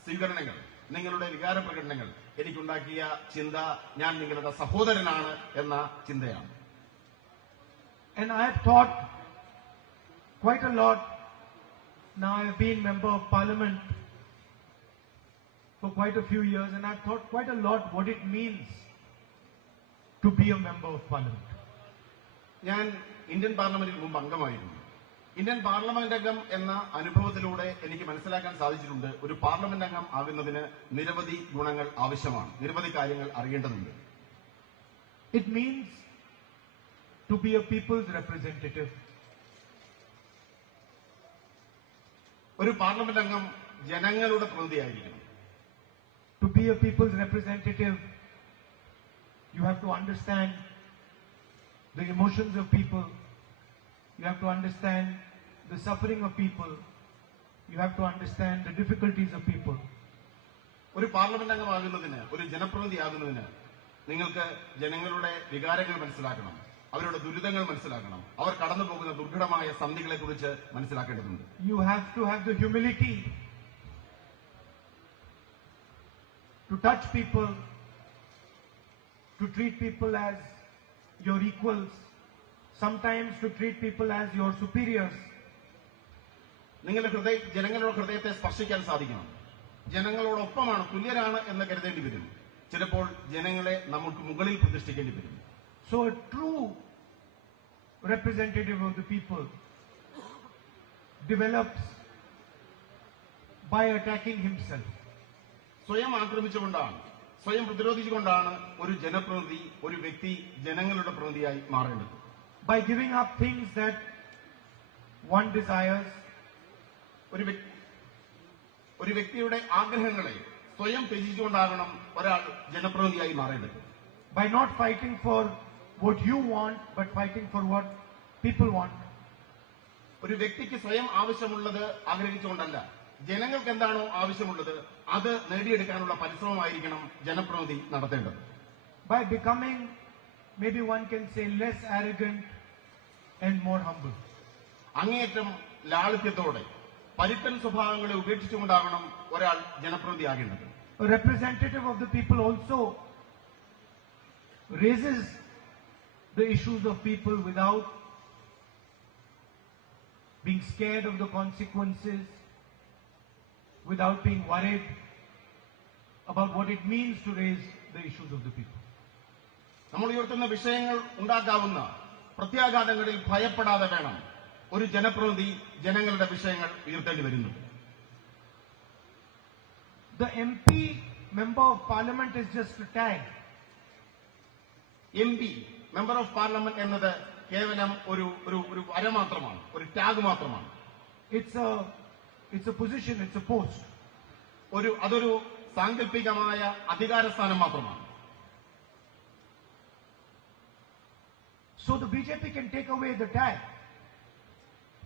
സ്വീകരണങ്ങൾ, നിങ്ങളുടെ വികാര പ്രകടനങ്ങൾ എനിക്കുണ്ടാക്കിയ ചിന്ത ഞാൻ നിങ്ങളുടെ സഹോദരനാണ് എന്ന ചിന്തയാണ്. And I have thought quite a lot. Now I have been member of parliament for quite a few years, and I've thought quite a lot what it means to be a member of parliament. ഞാൻ Indian പാർലമെന്റിൽ മുമ്പ് അംഗമായിരുന്നു. Indian parliament അംഗം എന്ന അനുഭവത്തിലൂടെ എനിക്ക് മനസ്സിലാക്കാൻ സാധിച്ചിട്ടുണ്ട്, ഒരു പാർലമെന്റ് അംഗം ആകുന്നതിന് നിരവധി ഗുണങ്ങൾ ആവശ്യമാണ്, നിരവധി കാര്യങ്ങൾ അറിയേണ്ടതുണ്ട്. It means to be a people's representative. ഒരു പാർലമെന്റ് അംഗം ജനങ്ങളുടെ പ്രതിനിധിയായിരിക്കണം. To be a people's representative, you have to understand the emotions of people. You have to understand the suffering of people. You have to understand the difficulties of people. ഒരു parliament അംഗമാകുന്നതിന്, ഒരു ജനപ്രതിനിധിയാകുന്നതിന് നിങ്ങൾക്ക് ജനങ്ങളുടെ വികാരങ്ങൾ മനസ്സിലാക്കണം, അവരുടെ ദുരിതങ്ങൾ മനസ്സിലാക്കണം, അവർ കടന്നു പോകുന്ന ദുർഘടമായ സന്ധികളെ കുറിച്ച് മനസ്സിലാക്കേണ്ടതുണ്ട്. You have to have the humility to touch people, to treat people as your equals, sometimes to treat people as your superiors. ജനങ്ങളുടെ ഹൃദയത്തെ സ്പർശിക്കാൻ സാധിക്കണം. ജനങ്ങളോടൊപ്പമാണ്, തുല്യരാണ് എന്ന് കരുതേണ്ടി വരും. ചിലപ്പോൾ ജനങ്ങളെ നമുക്ക് മുകളിൽ പ്രതിഷ്ഠിക്കേണ്ടി വരും. So a true representative of the people develops by attacking himself. സ്വയം ആക്രമിച്ചുകൊണ്ടാണ്, സ്വയം പ്രതിരോധിച്ചുകൊണ്ടാണ് ഒരു ജനപ്രതിനിധി, ഒരു വ്യക്തി ജനങ്ങളുടെ പ്രതിനിധിയായി മാറേണ്ടത്. by giving up things that one desires, ഒരു വ്യക്തിയുടെ ആഗ്രഹങ്ങളെ സ്വയം ത്യജിച്ചുകൊണ്ടാകണം ഒരാൾ ജനപ്രതിനിധിയായി മാറേണ്ടത്. by not fighting for what you want, but fighting for what people want. ഒരു വ്യക്തിക്ക് സ്വയം ആവശ്യമുള്ളത് ആഗ്രഹിച്ചുകൊണ്ടല്ല, ജനങ്ങൾക്ക് എന്താണോ ആവശ്യമുള്ളത് അത് നേടിയെടുക്കാനുള്ള പരിശ്രമമായിരിക്കണം ജനപ്രതിനിധി നടത്തേണ്ടത്. by becoming, maybe one can say, less arrogant and more humble. അങ്ങേയറ്റം ലാളിത്യത്തോടെ പരിത്തൻ സ്വഭാവങ്ങളെ ഉപേക്ഷിച്ചുകൊണ്ടാകണം ഒരാൾ ജനപ്രതിനിധിയാകേണ്ടത്. A representative of the people also raises the issues of people without being scared of the consequences, without being worried about what it means to raise the issues of the people. നമ്മൾ ഉയർത്തുന്ന വിഷയങ്ങൾ ഉണ്ടാക്കാവുന്ന പ്രത്യാഘാതങ്ങളിൽ ഭയപ്പെടാതെ വേണം ഒരു ജനപ്രതിനിധി ജനങ്ങളുടെ വിഷയങ്ങൾ ഉയർത്തേണ്ടി വരുന്നത്. The MP, Member of Parliament, is just a tag. MP, Member of Parliament എന്നത് കേവലം ഒരു വര മാത്രമാണ്, ഒരു ടാഗ് മാത്രമാണ്. It's a position, it's a post. അതൊരു സാങ്കല്പികമായ അധികാരസ്ഥാനം മാത്രമാണ്. So the BJP can take away the tag.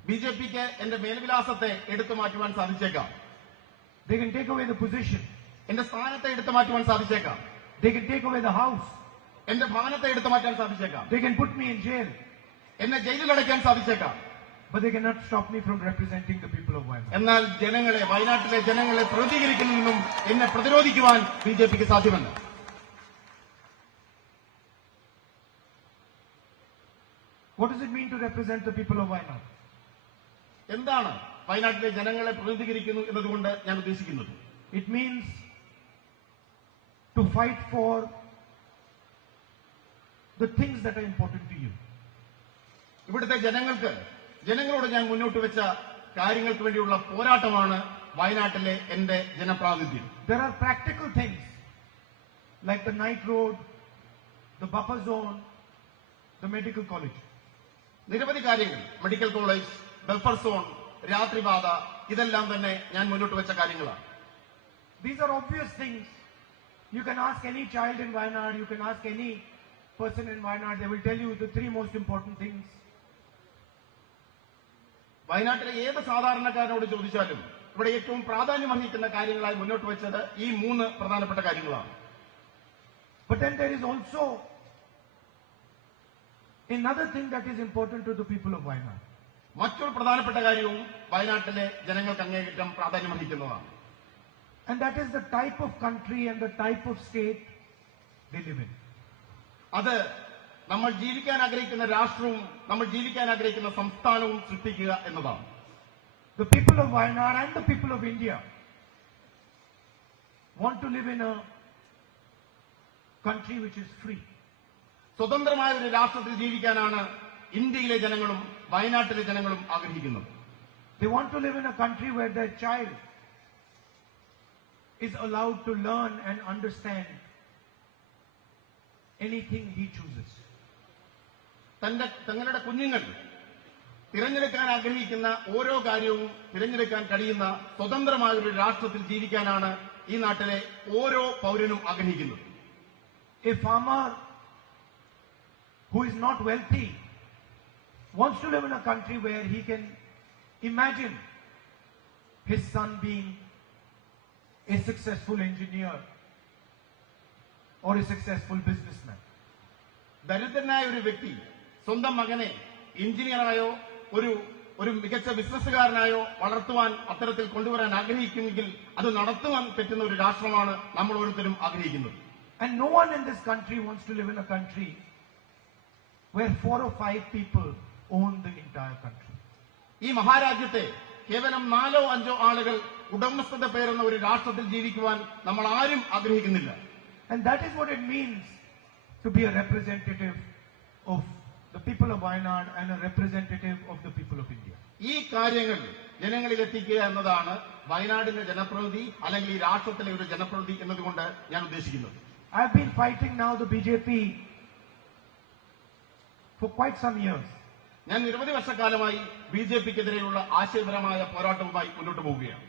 ബിജെപിക്ക് എന്റെ മേൽവിലാസത്തെ എടുത്തു മാറ്റുവാൻ സാധിച്ചേക്കാം. They can take away the position. എന്റെ സ്ഥാനത്തെ എടുത്തു മാറ്റുവാൻ സാധിച്ചേക്കാം. They can take away the house. എന്റെ ഭവനത്തെ എടുത്തു മാറ്റാൻ സാധിച്ചേക്കാം. They can put me in jail. എന്നെ ജയിലിൽ അടയ്ക്കാൻ സാധിച്ചേക്കാം. But they cannot stop me from representing the people of Wayanad. എന്നാൽ വയനാട്ടിലെ ജനങ്ങളെ പ്രതികരിക്കുന്നതിനും എന്നെ പ്രതിരോധിക്കുവാൻ ബിജെപിക്ക് സാധ്യമല്ല. What does it mean to represent the people of Wayanad? എന്താണ് വയനാട്ടിലെ ജനങ്ങളെ പ്രതികരിക്കുന്നു എന്നതുകൊണ്ട് ഞാൻ ഉദ്ദേശിക്കുന്നത്? It means to fight for the things that are important to you. ഇവിടുത്തെ ജനങ്ങളോട് ഞാൻ മുന്നോട്ട് വെച്ച കാര്യങ്ങൾക്ക് വേണ്ടിയുള്ള പോരാട്ടമാണ് വയനാട്ടിലെ എന്റെ ജനപ്രാതിനിധ്യം. There are practical things like the night road, the buffer zone, the medical college. നിരവധി കാര്യങ്ങൾ, മെഡിക്കൽ കോളേജ്, ബഫർ സോൺ, രാത്രിപാത, ഇതെല്ലാം തന്നെ ഞാൻ മുന്നോട്ട് വെച്ച കാര്യങ്ങളാണ്. These are obvious things. You can ask any child in Wayanad, you can ask any person in Wayanad, they will tell you the three most important things. വയനാട്ടിലെ ഏത് സാധാരണക്കാരനോട് ചോദിച്ചാലും ഇവിടെ ഏറ്റവും പ്രാധാന്യമർഹിക്കുന്ന കാര്യങ്ങളായി മുന്നോട്ട് വെച്ചത് ഈ 3 പ്രധാനപ്പെട്ട കാര്യങ്ങളാണ്. But then there is also another thing that is important to the people of Wayanad. മറ്റൊരു പ്രധാനപ്പെട്ട കാര്യവും വയനാട്ടിലെ ജനങ്ങൾക്ക് അങ്ങേയറ്റം പ്രാധാന്യമർഹിക്കുന്നതാണ്. And that is the type of country and the type of state they live in. അത് നമ്മൾ ജീവിക്കാൻ ആഗ്രഹിക്കുന്ന രാഷ്ട്രവും നമ്മൾ ജീവിക്കാൻ ആഗ്രഹിക്കുന്ന സംസ്ഥാനവും സൃഷ്ടിക്കുക എന്നതാണ്. The people of Wayanad and the people of India want to live in a country which is free. സ്വതന്ത്രമായ ഒരു രാഷ്ട്രത്തിൽ ജീവിക്കാനാണ് ഇന്ത്യയിലെ ജനങ്ങളും വയനാട്ടിലെ ജനങ്ങളും ആഗ്രഹിക്കുന്നത്. They want to live in a country where their child is allowed to learn and understand anything he chooses. തങ്ങളുടെ കുഞ്ഞുങ്ങൾ തിരഞ്ഞെടുക്കാൻ ആഗ്രഹിക്കുന്ന ഓരോ കാര്യവും തിരഞ്ഞെടുക്കാൻ കഴിയുന്ന സ്വതന്ത്രമായ ഒരു രാഷ്ട്രത്തിൽ ജീവിക്കാനാണ് ഈ നാട്ടിലെ ഓരോ പൗരനും ആഗ്രഹിക്കുന്നത്. A farmer who is not wealthy wants to live in a country where he can imagine his son being a successful engineer or a successful businessman. ദരിദ്രനായ ഒരു വ്യക്തി സ്വന്തം മകനെ എഞ്ചിനീയറായോ ഒരു മികച്ച ബിസിനസ്സുകാരനായോ വളർത്തുവാൻ അത്തരത്തിൽ കൊണ്ടുവരാൻ ആഗ്രഹിക്കുമെങ്കിൽ അത് നടത്തുവാൻ പറ്റുന്ന ഒരു രാഷ്ട്രമാണ് നമ്മൾ ഓരോരുത്തരും ആഗ്രഹിക്കുന്നത്. And no one in this country wants to live in a country where 4 or 5 people own the entire country. ഈ മഹാരാജ്യത്തെ കേവലം 4 or 5 ആളുകൾ ഉടമസ്ഥത പേരുന്ന ഒരു രാഷ്ട്രത്തിൽ ജീവിക്കുവാൻ നമ്മൾ ആരും ആഗ്രഹിക്കുന്നില്ല. And that is what it means to be a representative of the people of Wayanad and a representative of the people of India. ഈ കാര്യങ്ങൾ ജനങ്ങളിൽ എത്തിക്കുക എന്നതാണ് വയനാടിന്റെ ജനപ്രതിനിധി അല്ലെങ്കിൽ ഈ രാഷ്ട്രത്തിലെ ഒരു ജനപ്രതിനിധി എന്നതുകൊണ്ട് ഞാൻ ഉദ്ദേശിക്കുന്നത്. I've been fighting now the BJP for quite some years. ഞാൻ നിരവധി വർഷക്കാലമായി ബിജെപിക്കെതിരെയുള്ള ആശയപരമായ പോരാട്ടവുമായി മുന്നോട്ട് പോവുകയാണ്.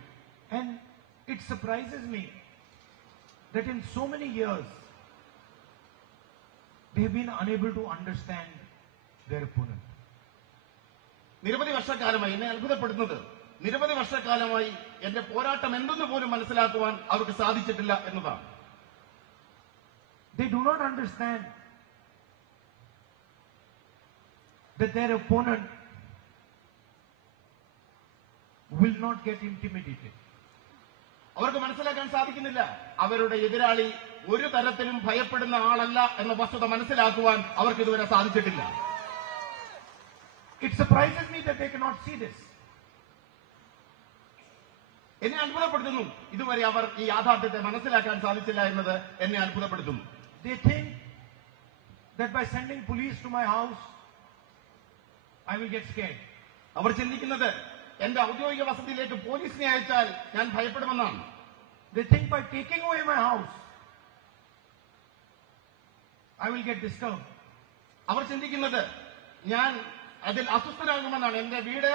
And it surprises me that in so many years, they have been unable to understand their opponent. നിരവധി വർഷക്കാലമായി എന്നെ അത്ഭുതപ്പെടുന്നത് നിരവധി വർഷക്കാലമായി എന്റെ പോരാട്ടം എന്തെന്ന് പോലും മനസ്സിലാക്കുവാൻ അവർക്ക് സാധിച്ചിട്ടില്ല എന്നതാണ്. They do not understand that their opponent will not get intimidated. അവർക്ക് മനസ്സിലാക്കാൻ സാധിക്കുന്നില്ല അവരുടെ എതിരാളി ഒരു തരത്തിലും ഭയപ്പെടുന്ന ആളല്ല എന്ന വസ്തുത മനസ്സിലാക്കുവാൻ അവർക്ക് ഇതുവരെ സാധിച്ചിട്ടില്ല. It surprises me that they cannot see this. എന്നെ അത്ഭുതപ്പെടുത്തുന്നു ഇതുവരെ അവർ ഈ യാഥാർത്ഥ്യത്തെ മനസ്സിലാക്കാൻ സാധിച്ചില്ല എന്നത് എന്നെ അത്ഭുതപ്പെടുത്തുന്നു. They think that by sending police to my house, I will get scared. അവർ ചിന്തിക്കുന്നത് എന്റെ ഔദ്യോഗിക വസതിയിലേക്ക് പോലീസിനെ അയച്ചാൽ ഞാൻ ഭയപ്പെടുമെന്നാണ്. They think by taking away my house, I will get disturbed. അവർ ചിന്തിക്കുന്നത് ഞാൻ അതിൽ അസ്വസ്ഥനാകുമെന്നാണ്. എന്റെ വീട്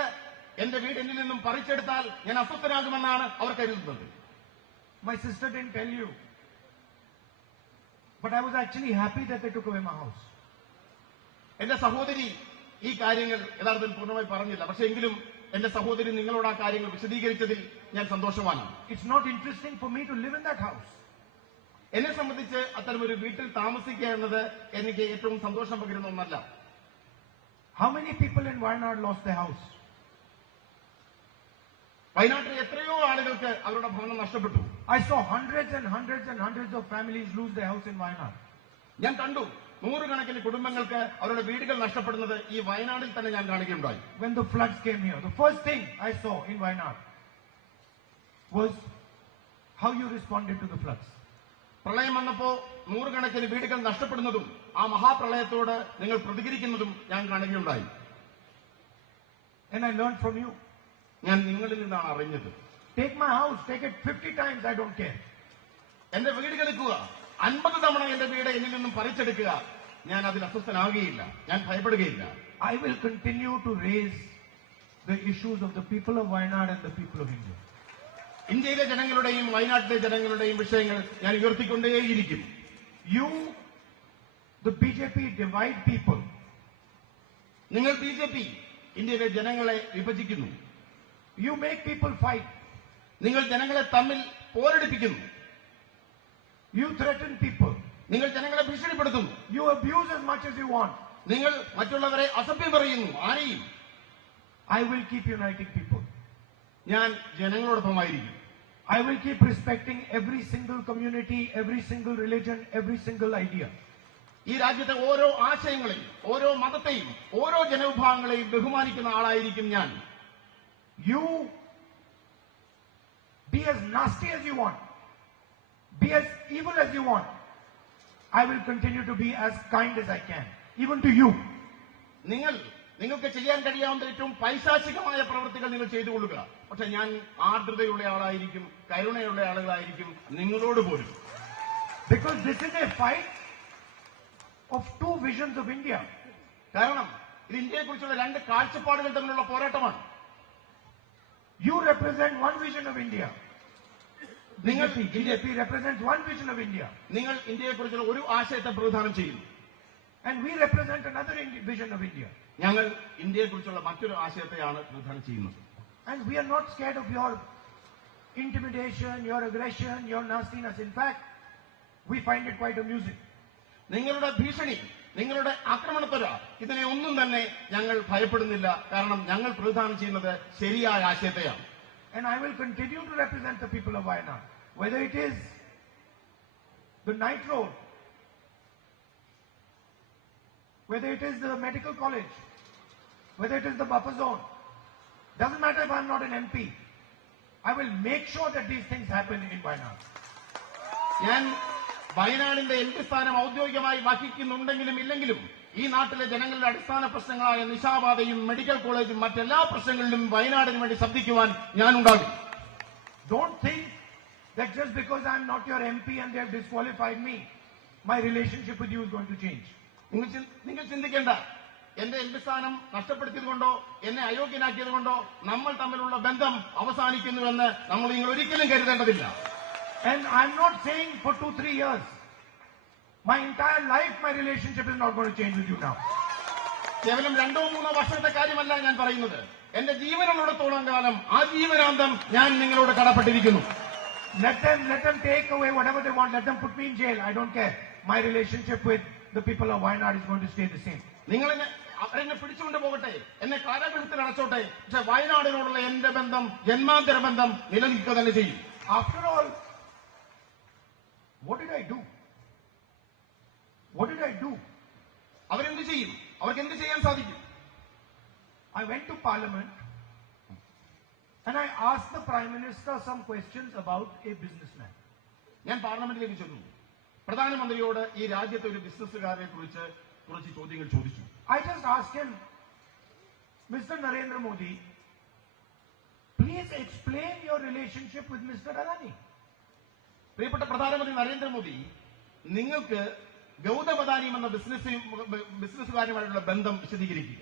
എന്നിൽ നിന്നും പറിച്ചെടുത്താൽ ഞാൻ അസ്വസ്ഥനാകുമെന്നാണ് അവർ കരുതുന്നത്. My sister didn't tell you, but I was actually happy that they took away my house. എന്റെ സഹോദരി ഈ കാര്യങ്ങൾ യഥാർത്ഥത്തിൽ പൂർണ്ണമായി പറഞ്ഞില്ല. പക്ഷെ എങ്കിലും എന്റെ സഹോദരി നിങ്ങളോട് ആ കാര്യങ്ങൾ വിശദീകരിച്ചതിൽ ഞാൻ സന്തോഷവാനാണ്. It's not interesting for me to live in that house. എന്നെ സംബന്ധിച്ച് അത്തരമൊരു വീട്ടിൽ താമസിക്കുക എന്നത് എനിക്ക് ഏറ്റവും സന്തോഷം പകരുന്ന ഒന്നല്ല. How many people in Wayanad lost their house? വയനാട്ടിൽ എത്രയോ ആളുകൾക്ക് അവരുടെ ഭവനം നഷ്ടപ്പെട്ടു. I saw hundreds and hundreds and hundreds of families lose their house in Wayanad. ഞാൻ കണ്ടു നൂറുകണക്കിന് കുടുംബങ്ങൾക്ക് അവരുടെ വീടുകൾ നഷ്ടപ്പെടുന്നത് ഈ വയനാട്ടിൽ തന്നെ ഞാൻ കാണുകയുണ്ടായി. When the floods came here, the first thing I saw in Wayanad was how you responded to the floods. പ്രളയം വന്നപ്പോ നൂറുകണക്കിന് വീടുകൾ നഷ്ടപ്പെടുന്നതും ആ മഹാപ്രളയത്തോട് നിങ്ങൾ പ്രതികരിക്കുന്നതും ഞാൻ കാണുകയുണ്ടായി. And I learned from you. ഞാൻ നിങ്ങളിൽ നിന്നാണ് അറിഞ്ഞത്. Take my house, take it 50 times, I don't care. എന്റെ വീട് എടുക്കുക, 50 തവണ എന്റെ വീട് എന്നിൽ നിന്നും പറിച്ചെടുക്കുക, ഞാൻ അതിൽ അസ്വസ്ഥനാകുകയില്ല, ഞാൻ ഭയപ്പെടുകയില്ല. I will continue to raise the issues of the people of Wayanad and the people of India. ഇന്ത്യയിലെ ജനങ്ങളുടെയും വയനാട്ടിലെ ജനങ്ങളുടെയും വിഷയങ്ങൾ ഞാൻ ഉയർത്തിക്കൊണ്ടേയിരിക്കും. You, the BJP, divide people. നിങ്ങൾ ബിജെപി ഇന്ത്യയിലെ ജനങ്ങളെ വിഭജിക്കുന്നു. You make people fight. നിങ്ങൾ ജനങ്ങളെ തമ്മിൽ പോരടിപ്പിക്കുന്നു. You threaten people. നിങ്ങൾ ജനങ്ങളെ ഭീഷണിപ്പെടുത്തുന്നു. You abuse as much as you want. നിങ്ങൾ മറ്റുള്ളവരെ അസഭ്യം പറയുന്നു. ആരെയും. I will keep uniting people. ഞാൻ ജനങ്ങളോടൊപ്പമായിരിക്കും. I will keep respecting every single community, every single religion, every single idea. ഈ രാജ്യത്തെ ഓരോ ആശയങ്ങളെയും ഓരോ മതത്തെയും ഓരോ ജനവിഭാഗങ്ങളെയും ബഹുമാനിക്കുന്ന ആളായിരിക്കും ഞാൻ. You be as nasty as you want, be as evil as you want. I will continue to be as kind as I can, even to you. നിങ്ങൾക്ക് ചെയ്യാൻ കഴിയാവുന്ന ഏറ്റവും പൈശാചികമായ പ്രവൃത്തികൾ നിങ്ങൾ ചെയ്തു കൊള്ളുക. പക്ഷെ ഞാൻ ആർദ്രതയുള്ള ആളായിരിക്കും, കരുണയുള്ള ആളുകളായിരിക്കും നിങ്ങളോട് പോലും. Because this is a fight of two visions of India. കാരണം ഇത് ഇന്ത്യയെക്കുറിച്ചുള്ള രണ്ട് കാഴ്ചപ്പാടുകൾ തമ്മിലുള്ള പോരാട്ടമാണ്. You represent one vision of India. BJP represents one vision of India. നിങ്ങൾ ഇന്ത്യയെക്കുറിച്ചുള്ള ഒരു ആശയത്തെ പ്രതിനിധാനം ചെയ്യുന്നു. And we represent another vision of India. ഞങ്ങൾ ഇന്ത്യയെക്കുറിച്ചുള്ള മറ്റൊരു ആശയത്തെയാണ് പ്രതിനിധാനം ചെയ്യുന്നത്. And we are not scared of your intimidation, your aggression, your nastiness. In fact, we find it quite amusing. നിങ്ങളുടെ ഭീഷണി, നിങ്ങളുടെ ആക്രമണത്വര, ഇതിനെ ഒന്നും തന്നെ ഞങ്ങൾ ഭയപ്പെടുന്നില്ല. കാരണം ഞങ്ങൾ പ്രതിനിധാനം ചെയ്യുന്നത് ശരിയായ ആശയത്തെയാണ്. And I will continue to represent the people of Wayanad, whether it is the night road, whether it is the medical college, whether it is the buffer zone. Doesn't matter if I'm not an MP. I will make sure that these things happen in Wayanad. ഞാൻ വയനാടിന്റെ MP സ്ഥാനം ഔദ്യോഗികമായി വഹിക്കുന്നുണ്ടെങ്കിലും ഇല്ലെങ്കിലും ഈ നാട്ടിലെ ജനങ്ങളുടെ അടിസ്ഥാന പ്രശ്നങ്ങളായ നിശാപാതയും medical കോളേജും മറ്റെല്ലാ പ്രശ്നങ്ങളിലും വയനാടിന് വേണ്ടി ശബ്ദിക്കുവാൻ ഞാനുണ്ടാകും. Don't think that just because I'm not your MP and they have disqualified me, my relationship with you is going to change. നിങ്ങൾ ചിന്തിക്കേണ്ട, എന്റെ എംപി സ്ഥാനം നഷ്ടപ്പെടുത്തിയതുകൊണ്ടോ എന്നെ അയോഗ്യനാക്കിയതുകൊണ്ടോ നമ്മൾ തമ്മിലുള്ള ബന്ധം അവസാനിക്കുന്നുവെന്ന് നമ്മൾ നിങ്ങൾ ഒരിക്കലും കരുതേണ്ടതില്ല. And I'm not saying for 2-3 years. My entire life, my relationship is not going to change with you now. കേവലം 2-3 വർഷത്തെ കാര്യമല്ല ഞാൻ പറയുന്നത്. എന്റെ ജീവനുള്ളിടത്തോളം കാലം ആജീവനാന്തം ഞാൻ നിങ്ങളോട് കടപ്പെട്ടിരിക്കുന്നു. Let them take away whatever they want. Let them put me in jail. I don't care. My relationship with the people of Wayanad is going to stay the same. നിങ്ങൾ അവരെന്നെ പിടിച്ചുകൊണ്ട് പോകട്ടെ, എന്നെ കാരാഗൃഹത്തിൽ അടച്ചോട്ടെ, പക്ഷെ വയനാടിനോടുള്ള എന്റെ ബന്ധം ജന്മാന്തര ബന്ധം നിലനിൽക്കുക തന്നെ ചെയ്യും. After all, what did I do? What did I do? അവരെന്ത് ചെയ്യും? അവർക്ക് എന്ത് ചെയ്യാൻ സാധിക്കും? I went to Parliament and I asked the Prime Minister some questions about a businessman. ഞാൻ പാർലമെന്റിലേക്ക് ചെന്നു. പ്രധാനമന്ത്രിയോട് ഈ രാജ്യത്തെ ഒരു ബിസിനസ്സുകാരനെ കുറിച്ച് കുറച്ച് ചോദ്യങ്ങൾ ചോദിച്ചു. I just asked him, Mr. Narendra Modi, please explain your relationship with Mr. Adani. പ്രിയപ്പെട്ട പ്രധാനമന്ത്രി നരേന്ദ്രമോദി, നിങ്ങൾക്ക് ഗൗതം അദാനിയും എന്ന ബിസിനസ്സുകാരുമായുള്ള ബന്ധം വിശദീകരിക്കുക.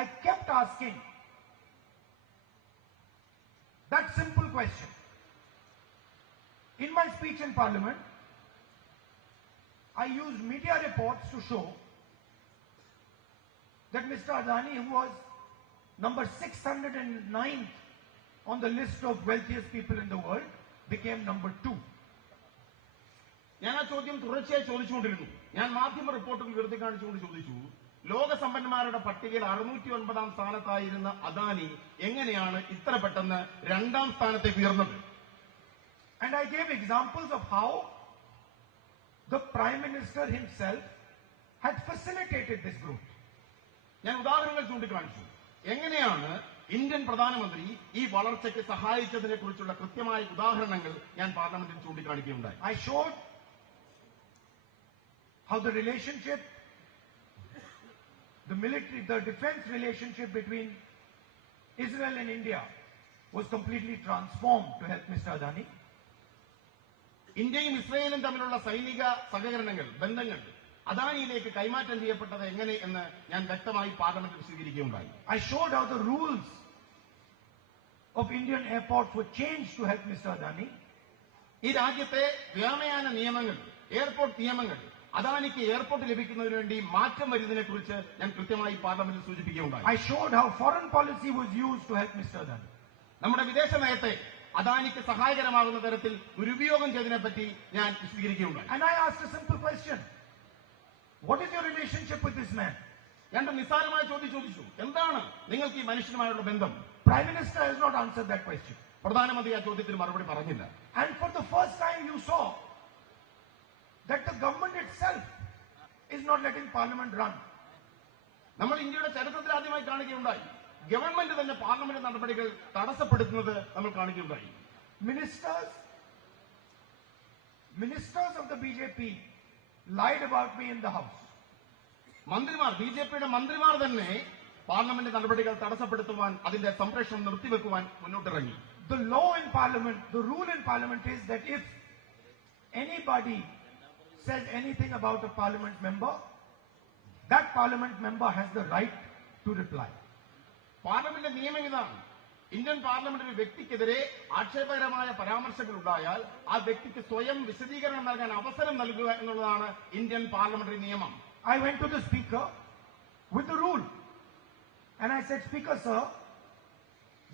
I kept asking that simple question. In my speech in Parliament, I used media reports to show that Mr. Adani, who was number 609 on the list of wealthiest people in the world, became number 2. ഞാൻ ആ ചോദ്യം തുടർച്ചയായി ചോദിച്ചുകൊണ്ടിരുന്നു. ഞാൻ മാധ്യമ റിപ്പോർട്ടുകൾ ഉയർത്തി കാണിച്ചുകൊണ്ട് ചോദിച്ചു, ലോകസമ്പന്നന്മാരുടെ പട്ടികയിൽ 609 സ്ഥാനത്തായിരുന്ന അദാനി എങ്ങനെയാണ് ഇത്ര പെട്ടെന്ന് 2ാം സ്ഥാനത്തേക്ക് ഉയർന്നത്? And I gave examples of how the Prime Minister himself had facilitated this growth. ഞാൻ ഉദാഹരണങ്ങൾ ചൂണ്ടിക്കാണിച്ചു. എങ്ങനെയാണ് ഇന്ത്യൻ പ്രധാനമന്ത്രി ഈ വളർച്ചയ്ക്ക് സഹായിച്ചതിനെ കുറിച്ചുള്ള കൃത്യമായ ഉദാഹരണങ്ങൾ ഞാൻ പാർലമെന്റിൽ ചൂണ്ടിക്കാണിക്കുകയുണ്ടായി. I showed how the relationship, the military, the defense relationship between Israel and India was completely transformed to help Mr. Adani. ഇന്ത്യയും ഇസ്രയേലും തമ്മിലുള്ള സൈനിക സഹകരണങ്ങൾ, ബന്ധങ്ങൾ അദാനിയിലേക്ക് കൈമാറ്റം ചെയ്യപ്പെട്ടത് എങ്ങനെ എന്ന് ഞാൻ വ്യക്തമായി പാർലമെന്റിൽ വിശദീകരിക്കുകയുണ്ടായി. I showed how the rules of Indian airports were changed to help Mr. Adani. ഈ രാജ്യത്തെ വ്യോമയാന നിയമങ്ങൾ, എയർപോർട്ട് നിയമങ്ങൾ അദാനിക്ക് എയർപോർട്ട് ലഭിക്കുന്നതിന് വേണ്ടി മാറ്റം വരുന്നതിനെ കുറിച്ച് ഞാൻ കൃത്യമായി പാർലമെന്റിൽ സൂചിപ്പിക്കുകയുണ്ടായി. I showed how foreign policy was used to help Mr. Adani. നമ്മുടെ വിദേശ നയത്തെ അദാനിക്ക് സഹായകരമാകുന്ന തരത്തിൽ ദുരുപയോഗം ചെയ്തതിനെപ്പറ്റി ഞാൻ വിശദീകരിക്കുകയുണ്ടായി. And I asked a simple question. What is your relationship with this man? രണ്ട് നിസ്സാരമായ ചോദ്യം ചോദിച്ചു. എന്താണ് നിങ്ങൾക്ക് ഈ മനുഷ്യനുമായുള്ള ബന്ധം? Prime Minister has not answered that question. പ്രധാനമന്ത്രി ആ ചോദ്യത്തിന് മറുപടി പറഞ്ഞില്ല. And for the first time you saw that the government itself is not letting Parliament run. നമ്മൾ ഇന്ത്യയുടെ ചരിത്രത്തിൽ ആദ്യമായി കാണുകയുണ്ടായി. ഗവൺമെന്റ് തന്നെ പാർലമെന്റ് നടപടികൾ തടസ്സപ്പെടുത്തുന്നത് നമ്മൾ കാണുകയുണ്ടായി. Ministers of the BJP lied about me in the house. മന്ത്രിമാർ, ബിജെപിയുടെ മന്ത്രിമാർ തന്നെ പാർലമെന്റ് നടപടികൾ തടസ്സപ്പെടുത്തുവാൻ, അതിന്റെ സംപ്രേഷണം നിർത്തിവെക്കുവാൻ മുന്നോട്ടിറങ്ങി. The law in Parliament, the rule in Parliament is that if anybody says anything about a Parliament member, that Parliament member has the right to reply. Parliament നിയമം ഇതാണ്. Indian പാർലമെന്റിൽ വ്യക്തിക്കെതിരെ ആക്ഷേപകരമായ പരാമർശങ്ങൾ ഉണ്ടായാൽ ആ വ്യക്തിക്ക് സ്വയം വിശദീകരണം നൽകാൻ അവസരം നൽകുക എന്നുള്ളതാണ് ഇന്ത്യൻ പാർലമെന്ററി നിയമം. I went to the Speaker with the rule and I said, Speaker sir,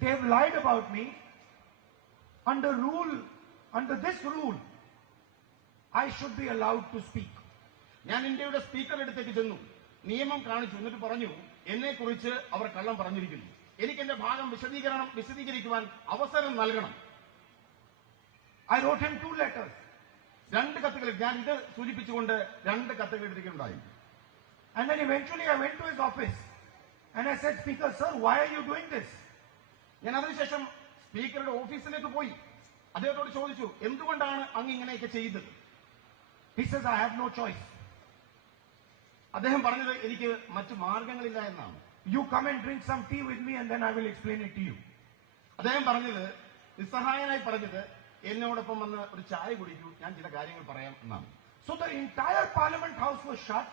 they have lied about me. Under this rule, I should be allowed to speak. ഞാൻ ഇന്ത്യയുടെ സ്പീക്കറുടെ അടുത്തേക്ക് ചെന്നു, നിയമം കാണിച്ചു, എന്നിട്ട് പറഞ്ഞു, എന്നെ കുറിച്ച് അവർ കള്ളം പറഞ്ഞിരിക്കുന്നു, എനിക്ക് എന്റെ ഭാഗം വിശദീകരിക്കുവാൻ അവസരം നൽകണം. I wrote him 2 letters. 2 കത്തുകൾ, ഞാൻ ഇത് സൂചിപ്പിച്ചുകൊണ്ട് 2 കത്തുകൾ എഴുതിയിട്ടുണ്ടായി. And then eventually I went to his office and I said, Speaker sir, why are you doing this? ഞാൻ അതിനുശേഷം സ്പീക്കറുടെ ഓഫീസിലേക്ക് പോയി അദ്ദേഹത്തോട് ചോദിച്ചു, എന്തുകൊണ്ടാണ് അങ്ങ് ഇങ്ങനെയൊക്കെ ചെയ്തത്? He says, I have no choice. അദ്ദേഹം പറഞ്ഞത്, എനിക്ക് മറ്റു മാർഗങ്ങളില്ല എന്നാണ്. You come and drink some tea with me and then I will explain it to you. അദ്ദേഹം പറഞ്ഞത്, നിസ്സഹായനായി പറഞ്ഞത്, എന്നോടൊപ്പം വന്ന് ഒരു ചായ കുടിക്കൂ, ഞാൻ ചില കാര്യങ്ങൾ പറയാം എന്നാണ്. So the entire Parliament House was shut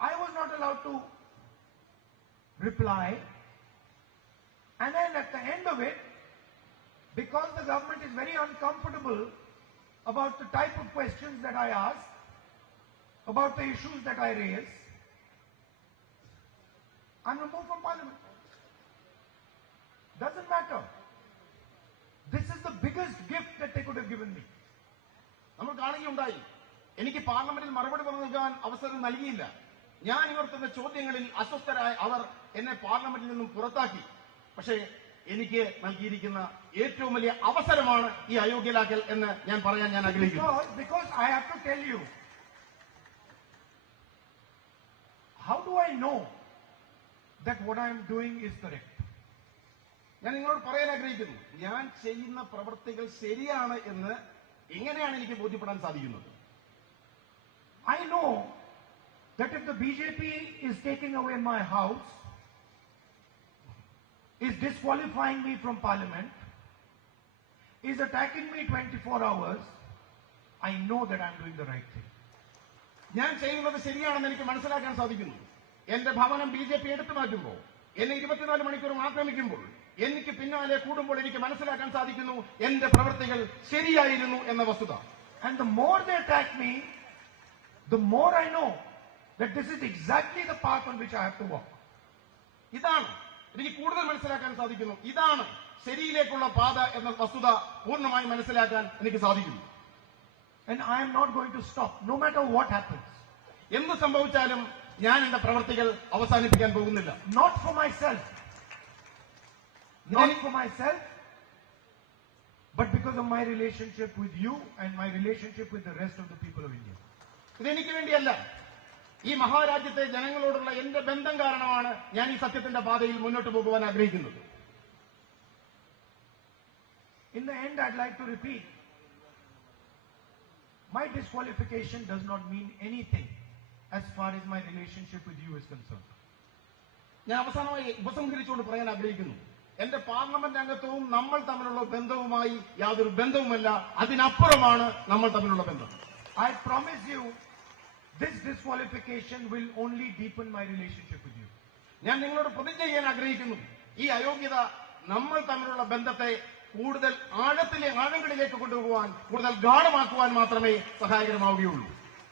I was not allowed to reply. And then at the end of it, because the government is very uncomfortable about the type of questions that I ask, about the issues that I raise, I'm removed from parliament. Doesn't matter. This is the biggest gift that they could have given me. നമ്മൾ കാണുകയുണ്ടായി. എനിക്ക് പാർലമെന്റിൽ മറുപടി നൽകാൻ അവസരം നൽകിയില്ല. ഞാൻ ഉയർത്തുന്ന ചോദ്യങ്ങളിൽ അസ്വസ്ഥരായ അവർ എന്നെ പാർലമെന്റിൽ നിന്നും പുറത്താക്കി. പക്ഷേ എനിക്ക് നൽകിയിരിക്കുന്ന ഏറ്റവും വലിയ അവസരമാണ് ഈ അയോഗ്യരാക്കൽ എന്ന് ഞാൻ പറയാൻ ഞാൻ ആഗ്രഹിക്കുന്നു. Because I have to tell you, how do I know that what I am doing is correct? ഞാൻ നിങ്ങളോട് പറയാൻ ആഗ്രഹിക്കുന്നു, ഞാൻ ചെയ്യുന്ന പ്രവൃത്തികൾ ശരിയാണ് എന്ന് എങ്ങനെയാണ് എനിക്ക് ബോധ്യപ്പെടാൻ സാധിക്കുന്നത്? I know that if the BJP is taking away my house, is disqualifying me from parliament, is attacking me 24 hours, I know that I am doing the right thing. ഞാൻ ചെയ്യുന്നത് ശരിയാണെന്ന് എനിക്ക് മനസ്സിലാക്കാൻ സാധിക്കുന്നു. എന്റെ ഭവനം BJP എടുത്തു മാറ്റുമ്പോൾ, എന്നെ 24 മണിക്കൂർ ആക്രമിക്കുമ്പോൾ, എനിക്ക് പിന്നാലെ കൂടുമ്പോൾ എനിക്ക് മനസ്സിലാക്കാൻ സാധിക്കുന്നു എന്റെ പ്രവൃത്തികൾ ശരിയായിരുന്നു എന്ന വസ്തുത. And the more they attack me, the more I know that this is exactly the path on which I have to walk. ഇതാണ് എനിക്ക് കൂടുതൽ മനസ്സിലാക്കാൻ സാധിക്കുന്നു. ഇതാണ് ശരിയിലേക്കുള്ള പാത എന്ന വസ്തുത പൂർണ്ണമായി മനസ്സിലാക്കാൻ എനിക്ക് സാധിക്കുന്നു. And I am not going to stop, no matter what happens. എന്ത് സംഭവിച്ചാലും ഞാൻ എന്റെ പ്രവൃത്തികൾ അവസാനിപ്പിക്കാൻ പോകുന്നില്ല. Not for myself. Not for myself, but because of my relationship with you and my relationship with the rest of the people of India. ഇതെനിക്ക് വേണ്ടിയല്ല, ഈ മഹാരാജ്യത്തെ ജനങ്ങളോടുള്ള എന്റെ ബന്ധം കാരണമാണ് ഞാൻ ഈ സത്യത്തിന്റെ പാതയിൽ മുന്നോട്ട് പോകുവാൻ ആഗ്രഹിക്കുന്നത്. In the end, I'd like to repeat, my disqualification does not mean anything as far as my relationship with you is concerned. ഞാൻ അവസാനമായി ഉപസംഹരിച്ചുകൊണ്ട് പറയാൻ ആഗ്രഹിക്കുന്നു, എന്റെ പാർലമെന്റ് അംഗത്വവും നമ്മൾ തമ്മിലുള്ള ബന്ധവുമായി യാതൊരു ബന്ധവുമല്ല, അതിനപ്പുറമാണ് നമ്മൾ തമ്മിലുള്ള ബന്ധം. I promise you, this disqualification will only deepen my relationship with you. ഞാൻ നിങ്ങളോട് പ്രതിജ്ഞ ചെയ്യാൻ ആഗ്രഹിക്കുന്നു, ഈ അയോഗ്യത നമ്മൾ തമ്മിലുള്ള ബന്ധത്തെ കൂടുതൽ ആഴങ്ങളിലേക്ക് കൊണ്ടുപോകാൻ, കൂടുതൽ ഗാഢമാക്കുവാൻ മാത്രമേ സഹായകരമാവുകയുള്ളൂ.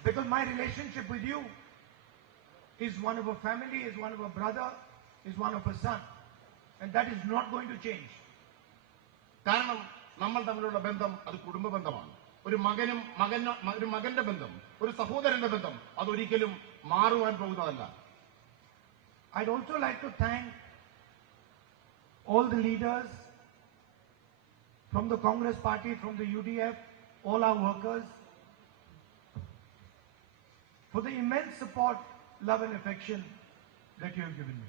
Because my relationship with you is one of a family, is one of a brother, is one of a son. And that is not going to change. കാരണം നമ്മൾ തമ്മിലുള്ള ബന്ധം അത് കുടുംബ ബന്ധമാണ്. ഒരു മകന്റെ ബന്ധം, ഒരു സഹോദരന്റെ ബന്ധം അതൊരിക്കലും മാറുവാൻ പോകുന്നതല്ല. I'd also like to thank all the leaders from the Congress party, from the UDF, all our workers, for the immense support, love and affection that you have given me.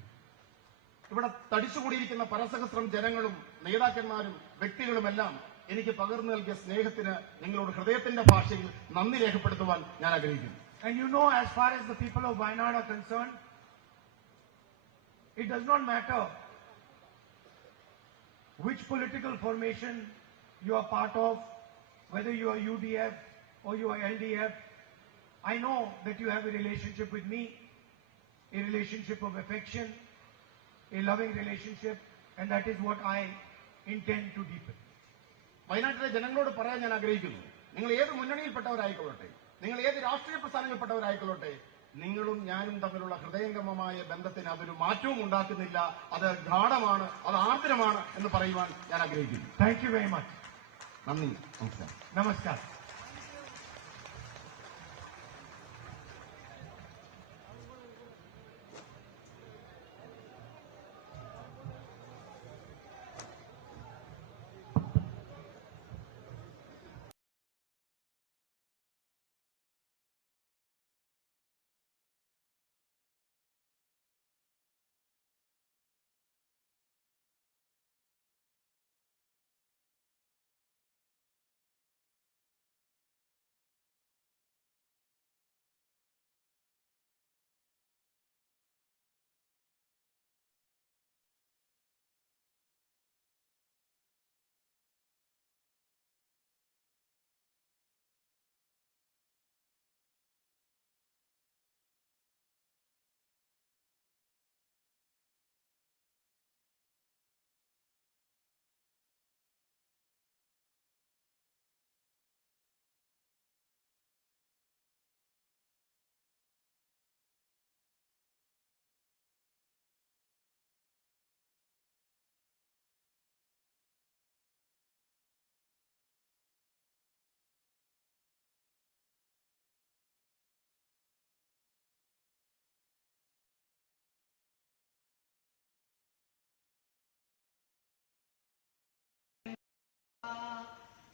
ഇവിടെ തടിച്ചുകൂടിയിരിക്കുന്ന പരസഹസ്രം ജനങ്ങളും നേതാക്കന്മാരും വ്യക്തികളുമെല്ലാം എനിക്ക് പകർന്നു നൽകിയ സ്നേഹത്തിന് നിങ്ങളോട് ഹൃദയത്തിന്റെ ഭാഷയിൽ നന്ദി രേഖപ്പെടുത്തുവാൻ ഞാൻ ആഗ്രഹിക്കുന്നു. And you know, as far as the people of Wayanad are concerned, it does not matter which political formation you are part of, whether you are UDF or you are LDF. I know that you have a relationship with me, a relationship of affection, a loving relationship, and that is what I intend to deepen. വയനാട്ടിലെ ജനങ്ങളോട് പറയാൻ ഞാൻ ആഗ്രഹിക്കുന്നു, നിങ്ങൾ ഏത് മുന്നണിയിൽപ്പെട്ടവരായിക്കൊള്ളട്ടെ, നിങ്ങൾ ഏത് രാഷ്ട്രീയ പ്രസ്ഥാനങ്ങളിൽപ്പെട്ടവരായിക്കൊള്ളട്ടെ, നിങ്ങളും ഞാനും തമ്മിലുള്ള ഹൃദയംഗമമായ ബന്ധത്തിന് അതൊരു മാറ്റവും ഉണ്ടാക്കുന്നില്ല. അത് ഗാഢമാണ്, അത് ആർദ്രമാണ് എന്ന് പറയുവാൻ ഞാൻ ആഗ്രഹിക്കുന്നു. Thank you very much. നന്ദി, നമസ്കാരം. Namaskar.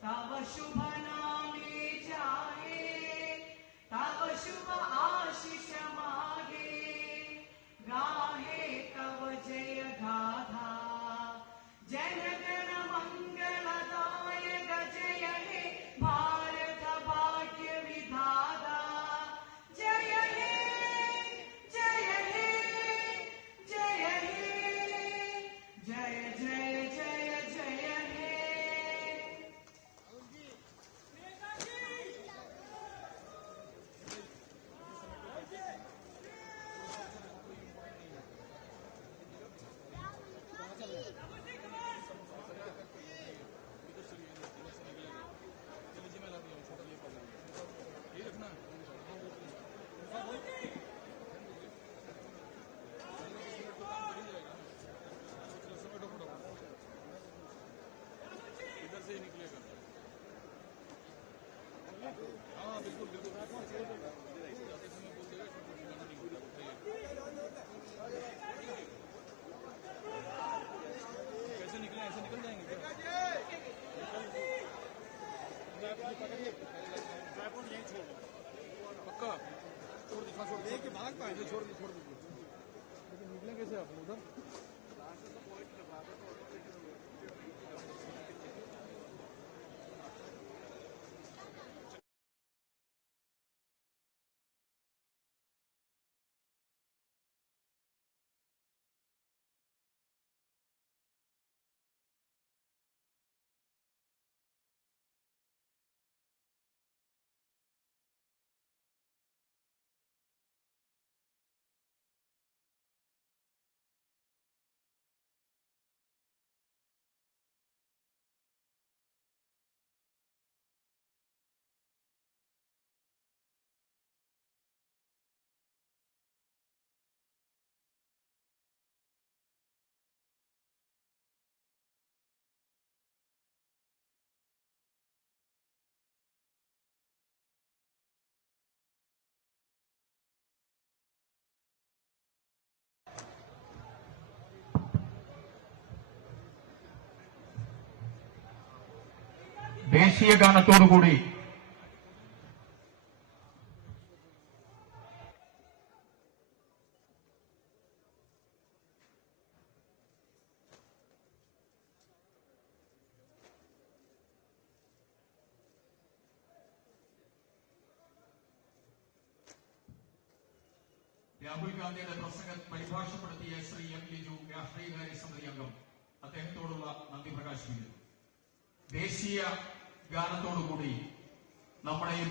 तव शुभ नामे जाए, तव शुभ आशीष मागे, गाहे तव जय गाथा, जनगण मंगलदायक जय हे भारत भाग्य विधाता, जय हे जय हे जय हे जय जय जय जय हे। ദേശീയ ഗാനത്തോടുകൂടി രാഹുൽ ഗാന്ധിയുടെ പ്രസംഗം പരിഭാഷപ്പെടുത്തിയ ശ്രീ എം ലിജു രാഷ്ട്രീയകാര്യ സമിതി അംഗം അദ്ദേഹത്തോടുള്ള നന്ദി പ്രകാശിപ്പിക്കുന്നു. ദേശീയ ഗാനത്തോടുകൂടി നമ്മുടെ ഈ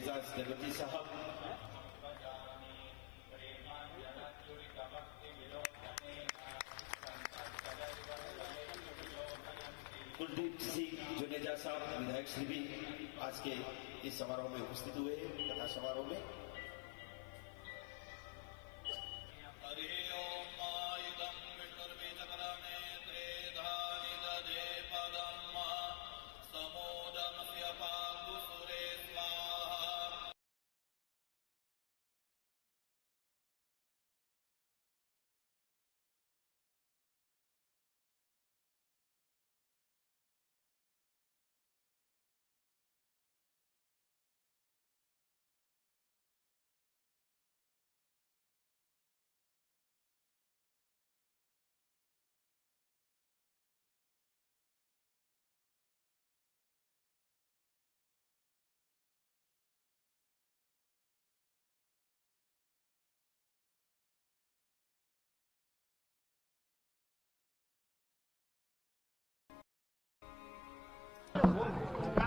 एजाज जगती साहब, कुलदीप सिंह जुनेजा साहब विधायक श्री भी आज के इस समारोह में उपस्थित हुए तथा समारोह में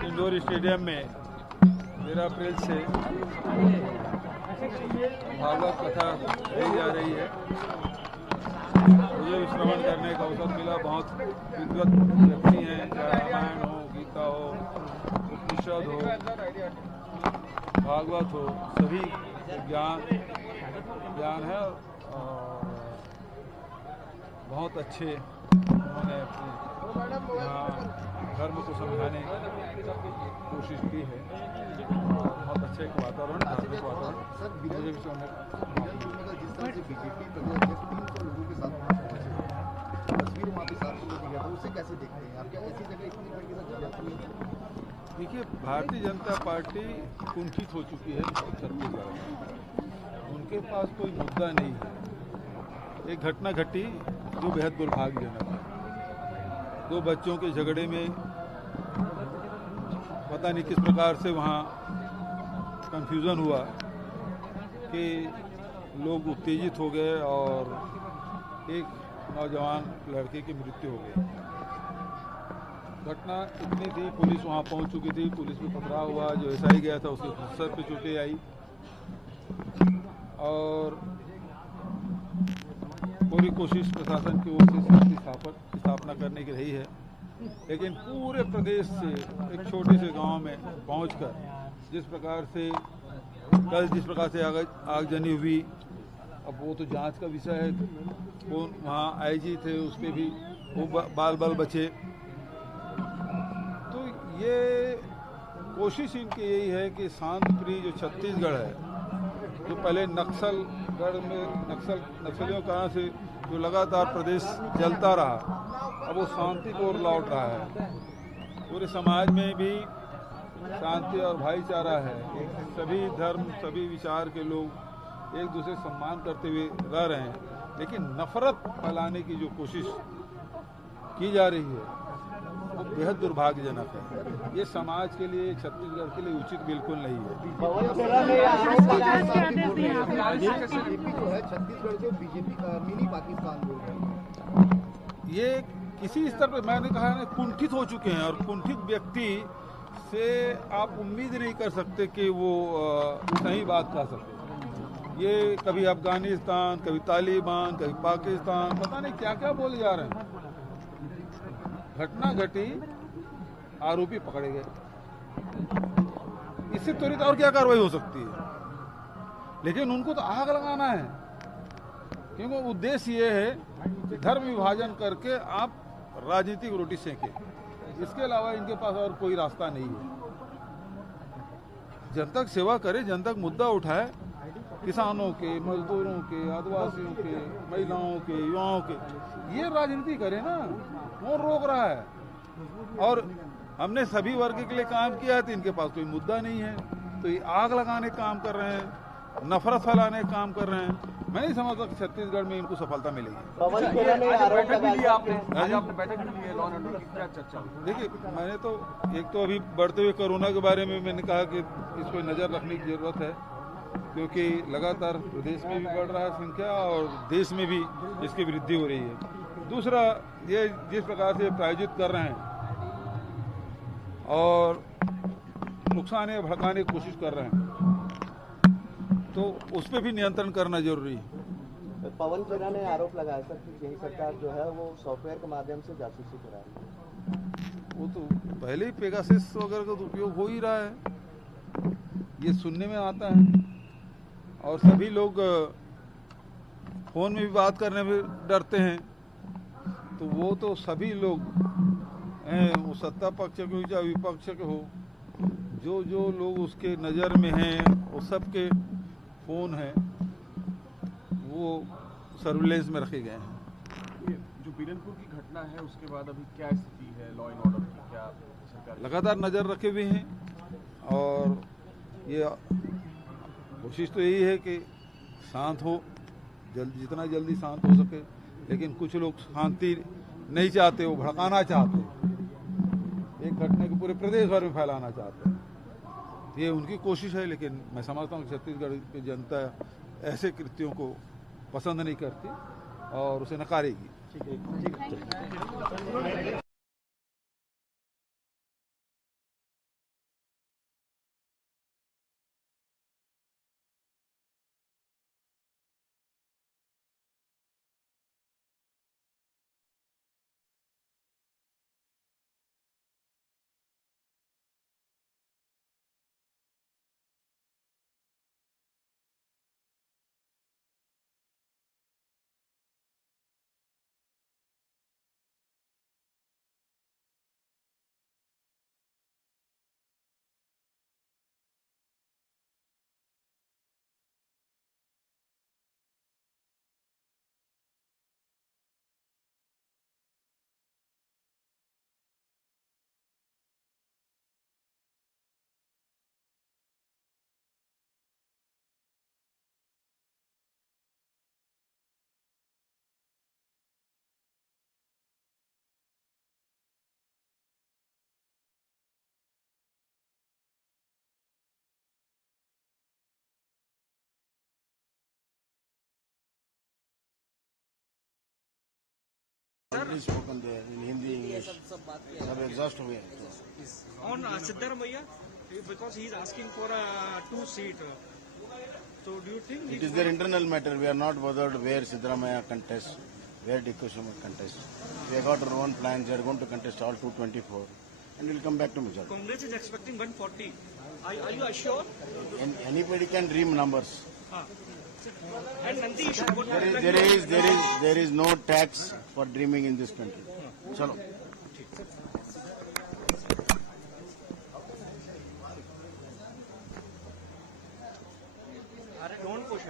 इंडोर स्टेडियम में 13 अप्रैल से भागवत कथा दी जा रही है। मुझे श्रवण करने का अवसर मिला। बहुत विद्वत व्यक्ति हैं, चाहे रामायण हो, गीता हो, उपनिषद हो, भागवत हो, सभी ज्ञान है और बहुत अच्छे उन्होंने अपने धर्म को समझाने की कोशिश की है। बहुत अच्छे एक वातावरण, धार्मिक वातावरण मुझे भी सुनने जिस तरह से बीजेपी प्रदेश 300 लोगों के साथ तस्वीर वहाँ पे 700 लोग दिया था, उसे कैसे देखते हैं आप? क्या ऐसी जगह इतनी बड़ी के साथ देखिए, भारतीय जनता पार्टी कुंठित हो चुकी है छत्तीसगढ़ में। उनके पास कोई मुद्दा नहीं है। एक घटना घटी जो बेहद दुर्भाग्यजनक है। 2 बच्चों के झगड़े में पता नहीं किस प्रकार से वहाँ कंफ्यूजन हुआ कि लोग उत्तेजित हो गए और एक नौजवान लड़के की मृत्यु हो गई। घटना इतनी थी, पुलिस वहाँ पहुँच चुकी थी, पुलिस में पथराव हुआ। जो एसआई गया था उसके सर पे चोटें आई और पूरी कोशिश प्रशासन की ओर से शांति स्थापना करने की रही है। लेकिन पूरे प्रदेश से एक छोटे से गांव में पहुंचकर जिस प्रकार से कल आगजनी हुई, अब वो तो जांच का विषय है। वो वहाँ आईजी थे, उस पर भी वो बाल बचे। तो ये कोशिश इनकी यही है कि शांत प्रिय जो छत्तीसगढ़ है, जो पहले नक्सलगढ़ में नक्सलियों के कारण से जो लगातार प्रदेश चलता रहा, अब वो शांति को ओर लौट रहा है। पूरे समाज में भी शांति और भाईचारा है। सभी धर्म, सभी विचार के लोग एक दूसरे सम्मान करते हुए रह रहे हैं। लेकिन नफरत फैलाने की जो कोशिश की जा रही है वो बेहद दुर्भाग्यजनक है। ये समाज के लिए, छत्तीसगढ़ के लिए उचित बिल्कुल नहीं है। छत्तीसगढ़ को बीजेपी का मिनी पाकिस्तान बोल रहे हैं। ये किसी स्तर पर मैंने कहा ना, कुंठित हो चुके हैं और कुंठित व्यक्ति से आप उम्मीद नहीं कर सकते कि वो सही बात कह सकते। ये कभी अफगानिस्तान, कभी तालिबान, कभी पाकिस्तान, पता नहीं क्या क्या बोले जा रहे हैं। घटना घटी, आरोपी पकड़े गए, इससे त्वरित और क्या कार्रवाई हो सकती है? लेकिन उनको तो आग लगाना है, क्योंकि उद्देश्य ये है कि धर्म विभाजन करके आप राजनीतिक रोटी सेंके। इसके अलावा इनके पास और कोई रास्ता नहीं है। जनता की सेवा करे, जनता का मुद्दा उठाए, किसानों के, मजदूरों के, आदिवासियों के, महिलाओं के, युवाओं के, ये राजनीति करे ना। कौन रोक रहा है? और हमने सभी वर्ग के लिए काम किया है, तो इनके पास कोई मुद्दा नहीं है। तो ये आग लगाने का काम कर रहे हैं, नफरत फैलाने का काम कर रहे हैं। मैं नहीं समझता कि छत्तीसगढ़ में इनको सफलता मिलेगी। देखिए, मैंने तो एक तो अभी बढ़ते हुए कोरोना के बारे में मैंने कहा कि इसको नज़र रखने की जरूरत है, क्योंकि लगातार प्रदेश में भी बढ़ रहा है संख्या और देश में भी इसकी वृद्धि हो रही है। दूसरा, ये जिस प्रकार से प्रायोजित कर रहे हैं और उकसाने भड़काने की कोशिश कर रहे हैं, तो उस पर भी नियंत्रण करना जरूरी है। पवन खेरा ने आरोप लगाया सर कि यही सरकार जो है वो सॉफ्टवेयर के माध्यम से जासूसी करा रही है। वो तो पहले ही पेगासिस वगैरह का उपयोग हो ही रहा है, ये सुनने में आता है। और सभी लोग फोन में भी बात करने में डरते हैं, तो वो तो सभी लोग वो सत्ता पक्ष के हो या विपक्ष के हो, जो जो लोग उसके नज़र में हैं वो सबके फ़ोन हैं, वो सर्विलेंस में रखे गए हैं। जो बीरनपुर की घटना है उसके बाद अभी क्या स्थिति है लॉ एंड ऑर्डर की, क्या सरकार लगातार नज़र रखे हुए हैं, और ये कोशिश तो यही है कि शांत हो, जितना जल्दी शांत हो सके। लेकिन कुछ लोग शांति नहीं चाहते, वो भड़काना चाहते हैं, एक घटना को पूरे प्रदेश भर में फैलाना चाहते हैं। ये उनकी कोशिश है, लेकिन मैं समझता हूँ कि छत्तीसगढ़ की जनता ऐसे कृत्यों को पसंद नहीं करती और उसे नकारेगी। ठीक है। Already spoken there in Hindi, English. सब exhaust हुए हैं। On Siddharamaiah, because he is asking for a 2-seat. So do you think It is their internal matter. We are not bothered where Siddaramaiah contests, where DK Shiva contests. They got their own plans. They are going to contest all 224, and will come back to majority. Congress is expecting 140? Are you assured? And anybody can dream numbers. And Nandi issue. There is no tax for dreaming in this country. Chalo. Don't push.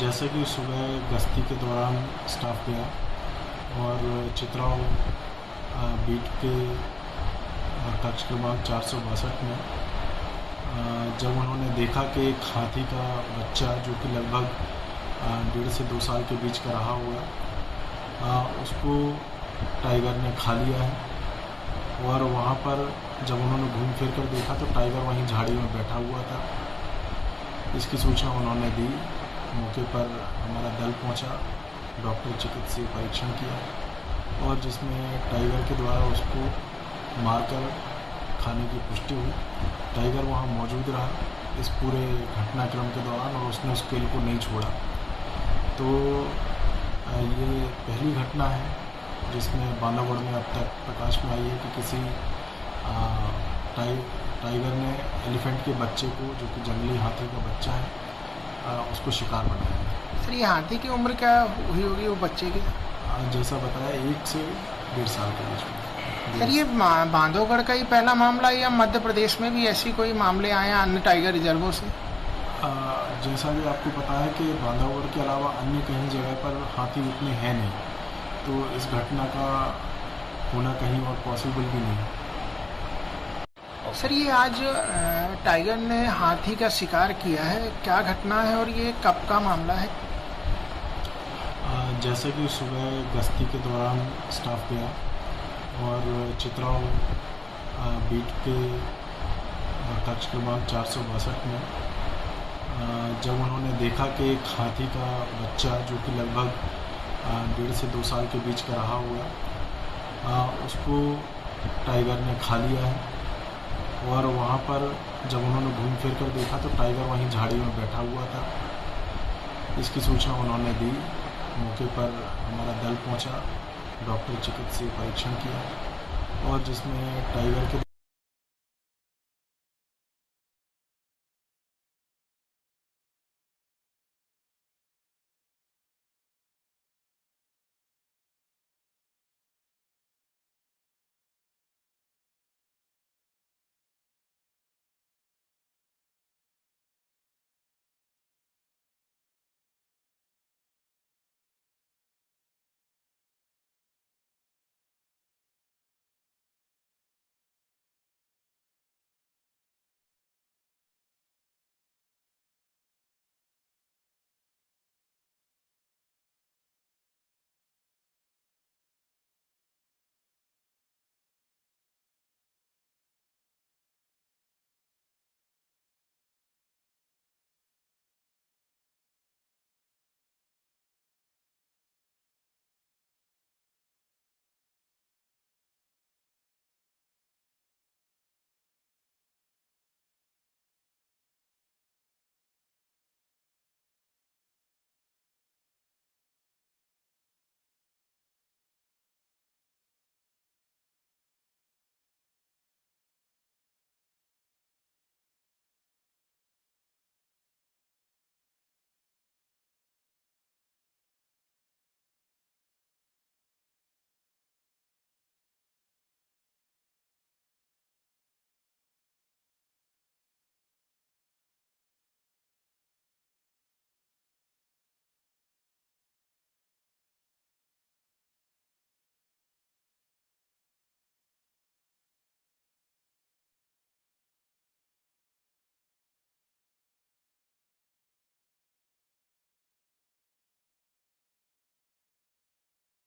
जैसे कि सुबह गश्ती के दौरान staff गया और Chitrav beat के कक्ष क्रमांक 462 में जब उन्होंने देखा कि एक हाथी का बच्चा जो कि लगभग 1.5 से 2 साल के बीच का रहा हुआ उसको टाइगर ने खा लिया है और वहाँ पर जब उन्होंने घूम फिर कर देखा तो टाइगर वहीं झाड़ी में बैठा हुआ था। इसकी सूचना उन्होंने दी। मौके पर हमारा दल पहुंचा, डॉक्टर चिकित्सीय परीक्षण किया और जिसमें टाइगर के द्वारा उसको मारकर खाने की पुष्टि हुई। टाइगर वहां मौजूद रहा इस पूरे घटनाक्रम के दौरान और उसने उस किल को नहीं छोड़ा। तो ये पहली घटना है जिसमें बांधवगढ़ में अब तक प्रकाश में आई है कि किसी टाइगर ने एलिफेंट के बच्चे को, जो कि जंगली हाथी का बच्चा है, उसको शिकार बनाया। सर, ये हाथी की उम्र क्या हुई होगी वो बच्चे की? जैसा बताया 1 से 1.5 साल के बीच में। सर, ये बांधवगढ़ का ही पहला मामला है या मध्य प्रदेश में भी ऐसी कोई मामले आए हैं अन्य टाइगर रिजर्वों से? जैसा कि आपको पता है कि बांधवगढ़ के अलावा अन्य कहीं जगह पर हाथी उतने हैं नहीं, तो इस घटना का होना कहीं और पॉसिबल भी नहीं है। सर, ये आज टाइगर ने हाथी का शिकार किया है, क्या घटना है और ये कब का मामला है? जैसे कि सुबह गश्ती के दौरान स्टाफ गया और चित्राव बीट के कक्ष क्रमांक 462 में जब उन्होंने देखा कि एक हाथी का बच्चा जो कि लगभग 1.5 से 2 साल के बीच का रहा हुआ उसको टाइगर ने खा लिया है और वहाँ पर जब उन्होंने घूम फिर कर देखा तो टाइगर वहीं झाड़ी में बैठा हुआ था। इसकी सूचना उन्होंने दी। मौके पर हमारा दल पहुंचा, डॉक्टर चिकित्सीय परीक्षण किया और जिसमें टाइगर के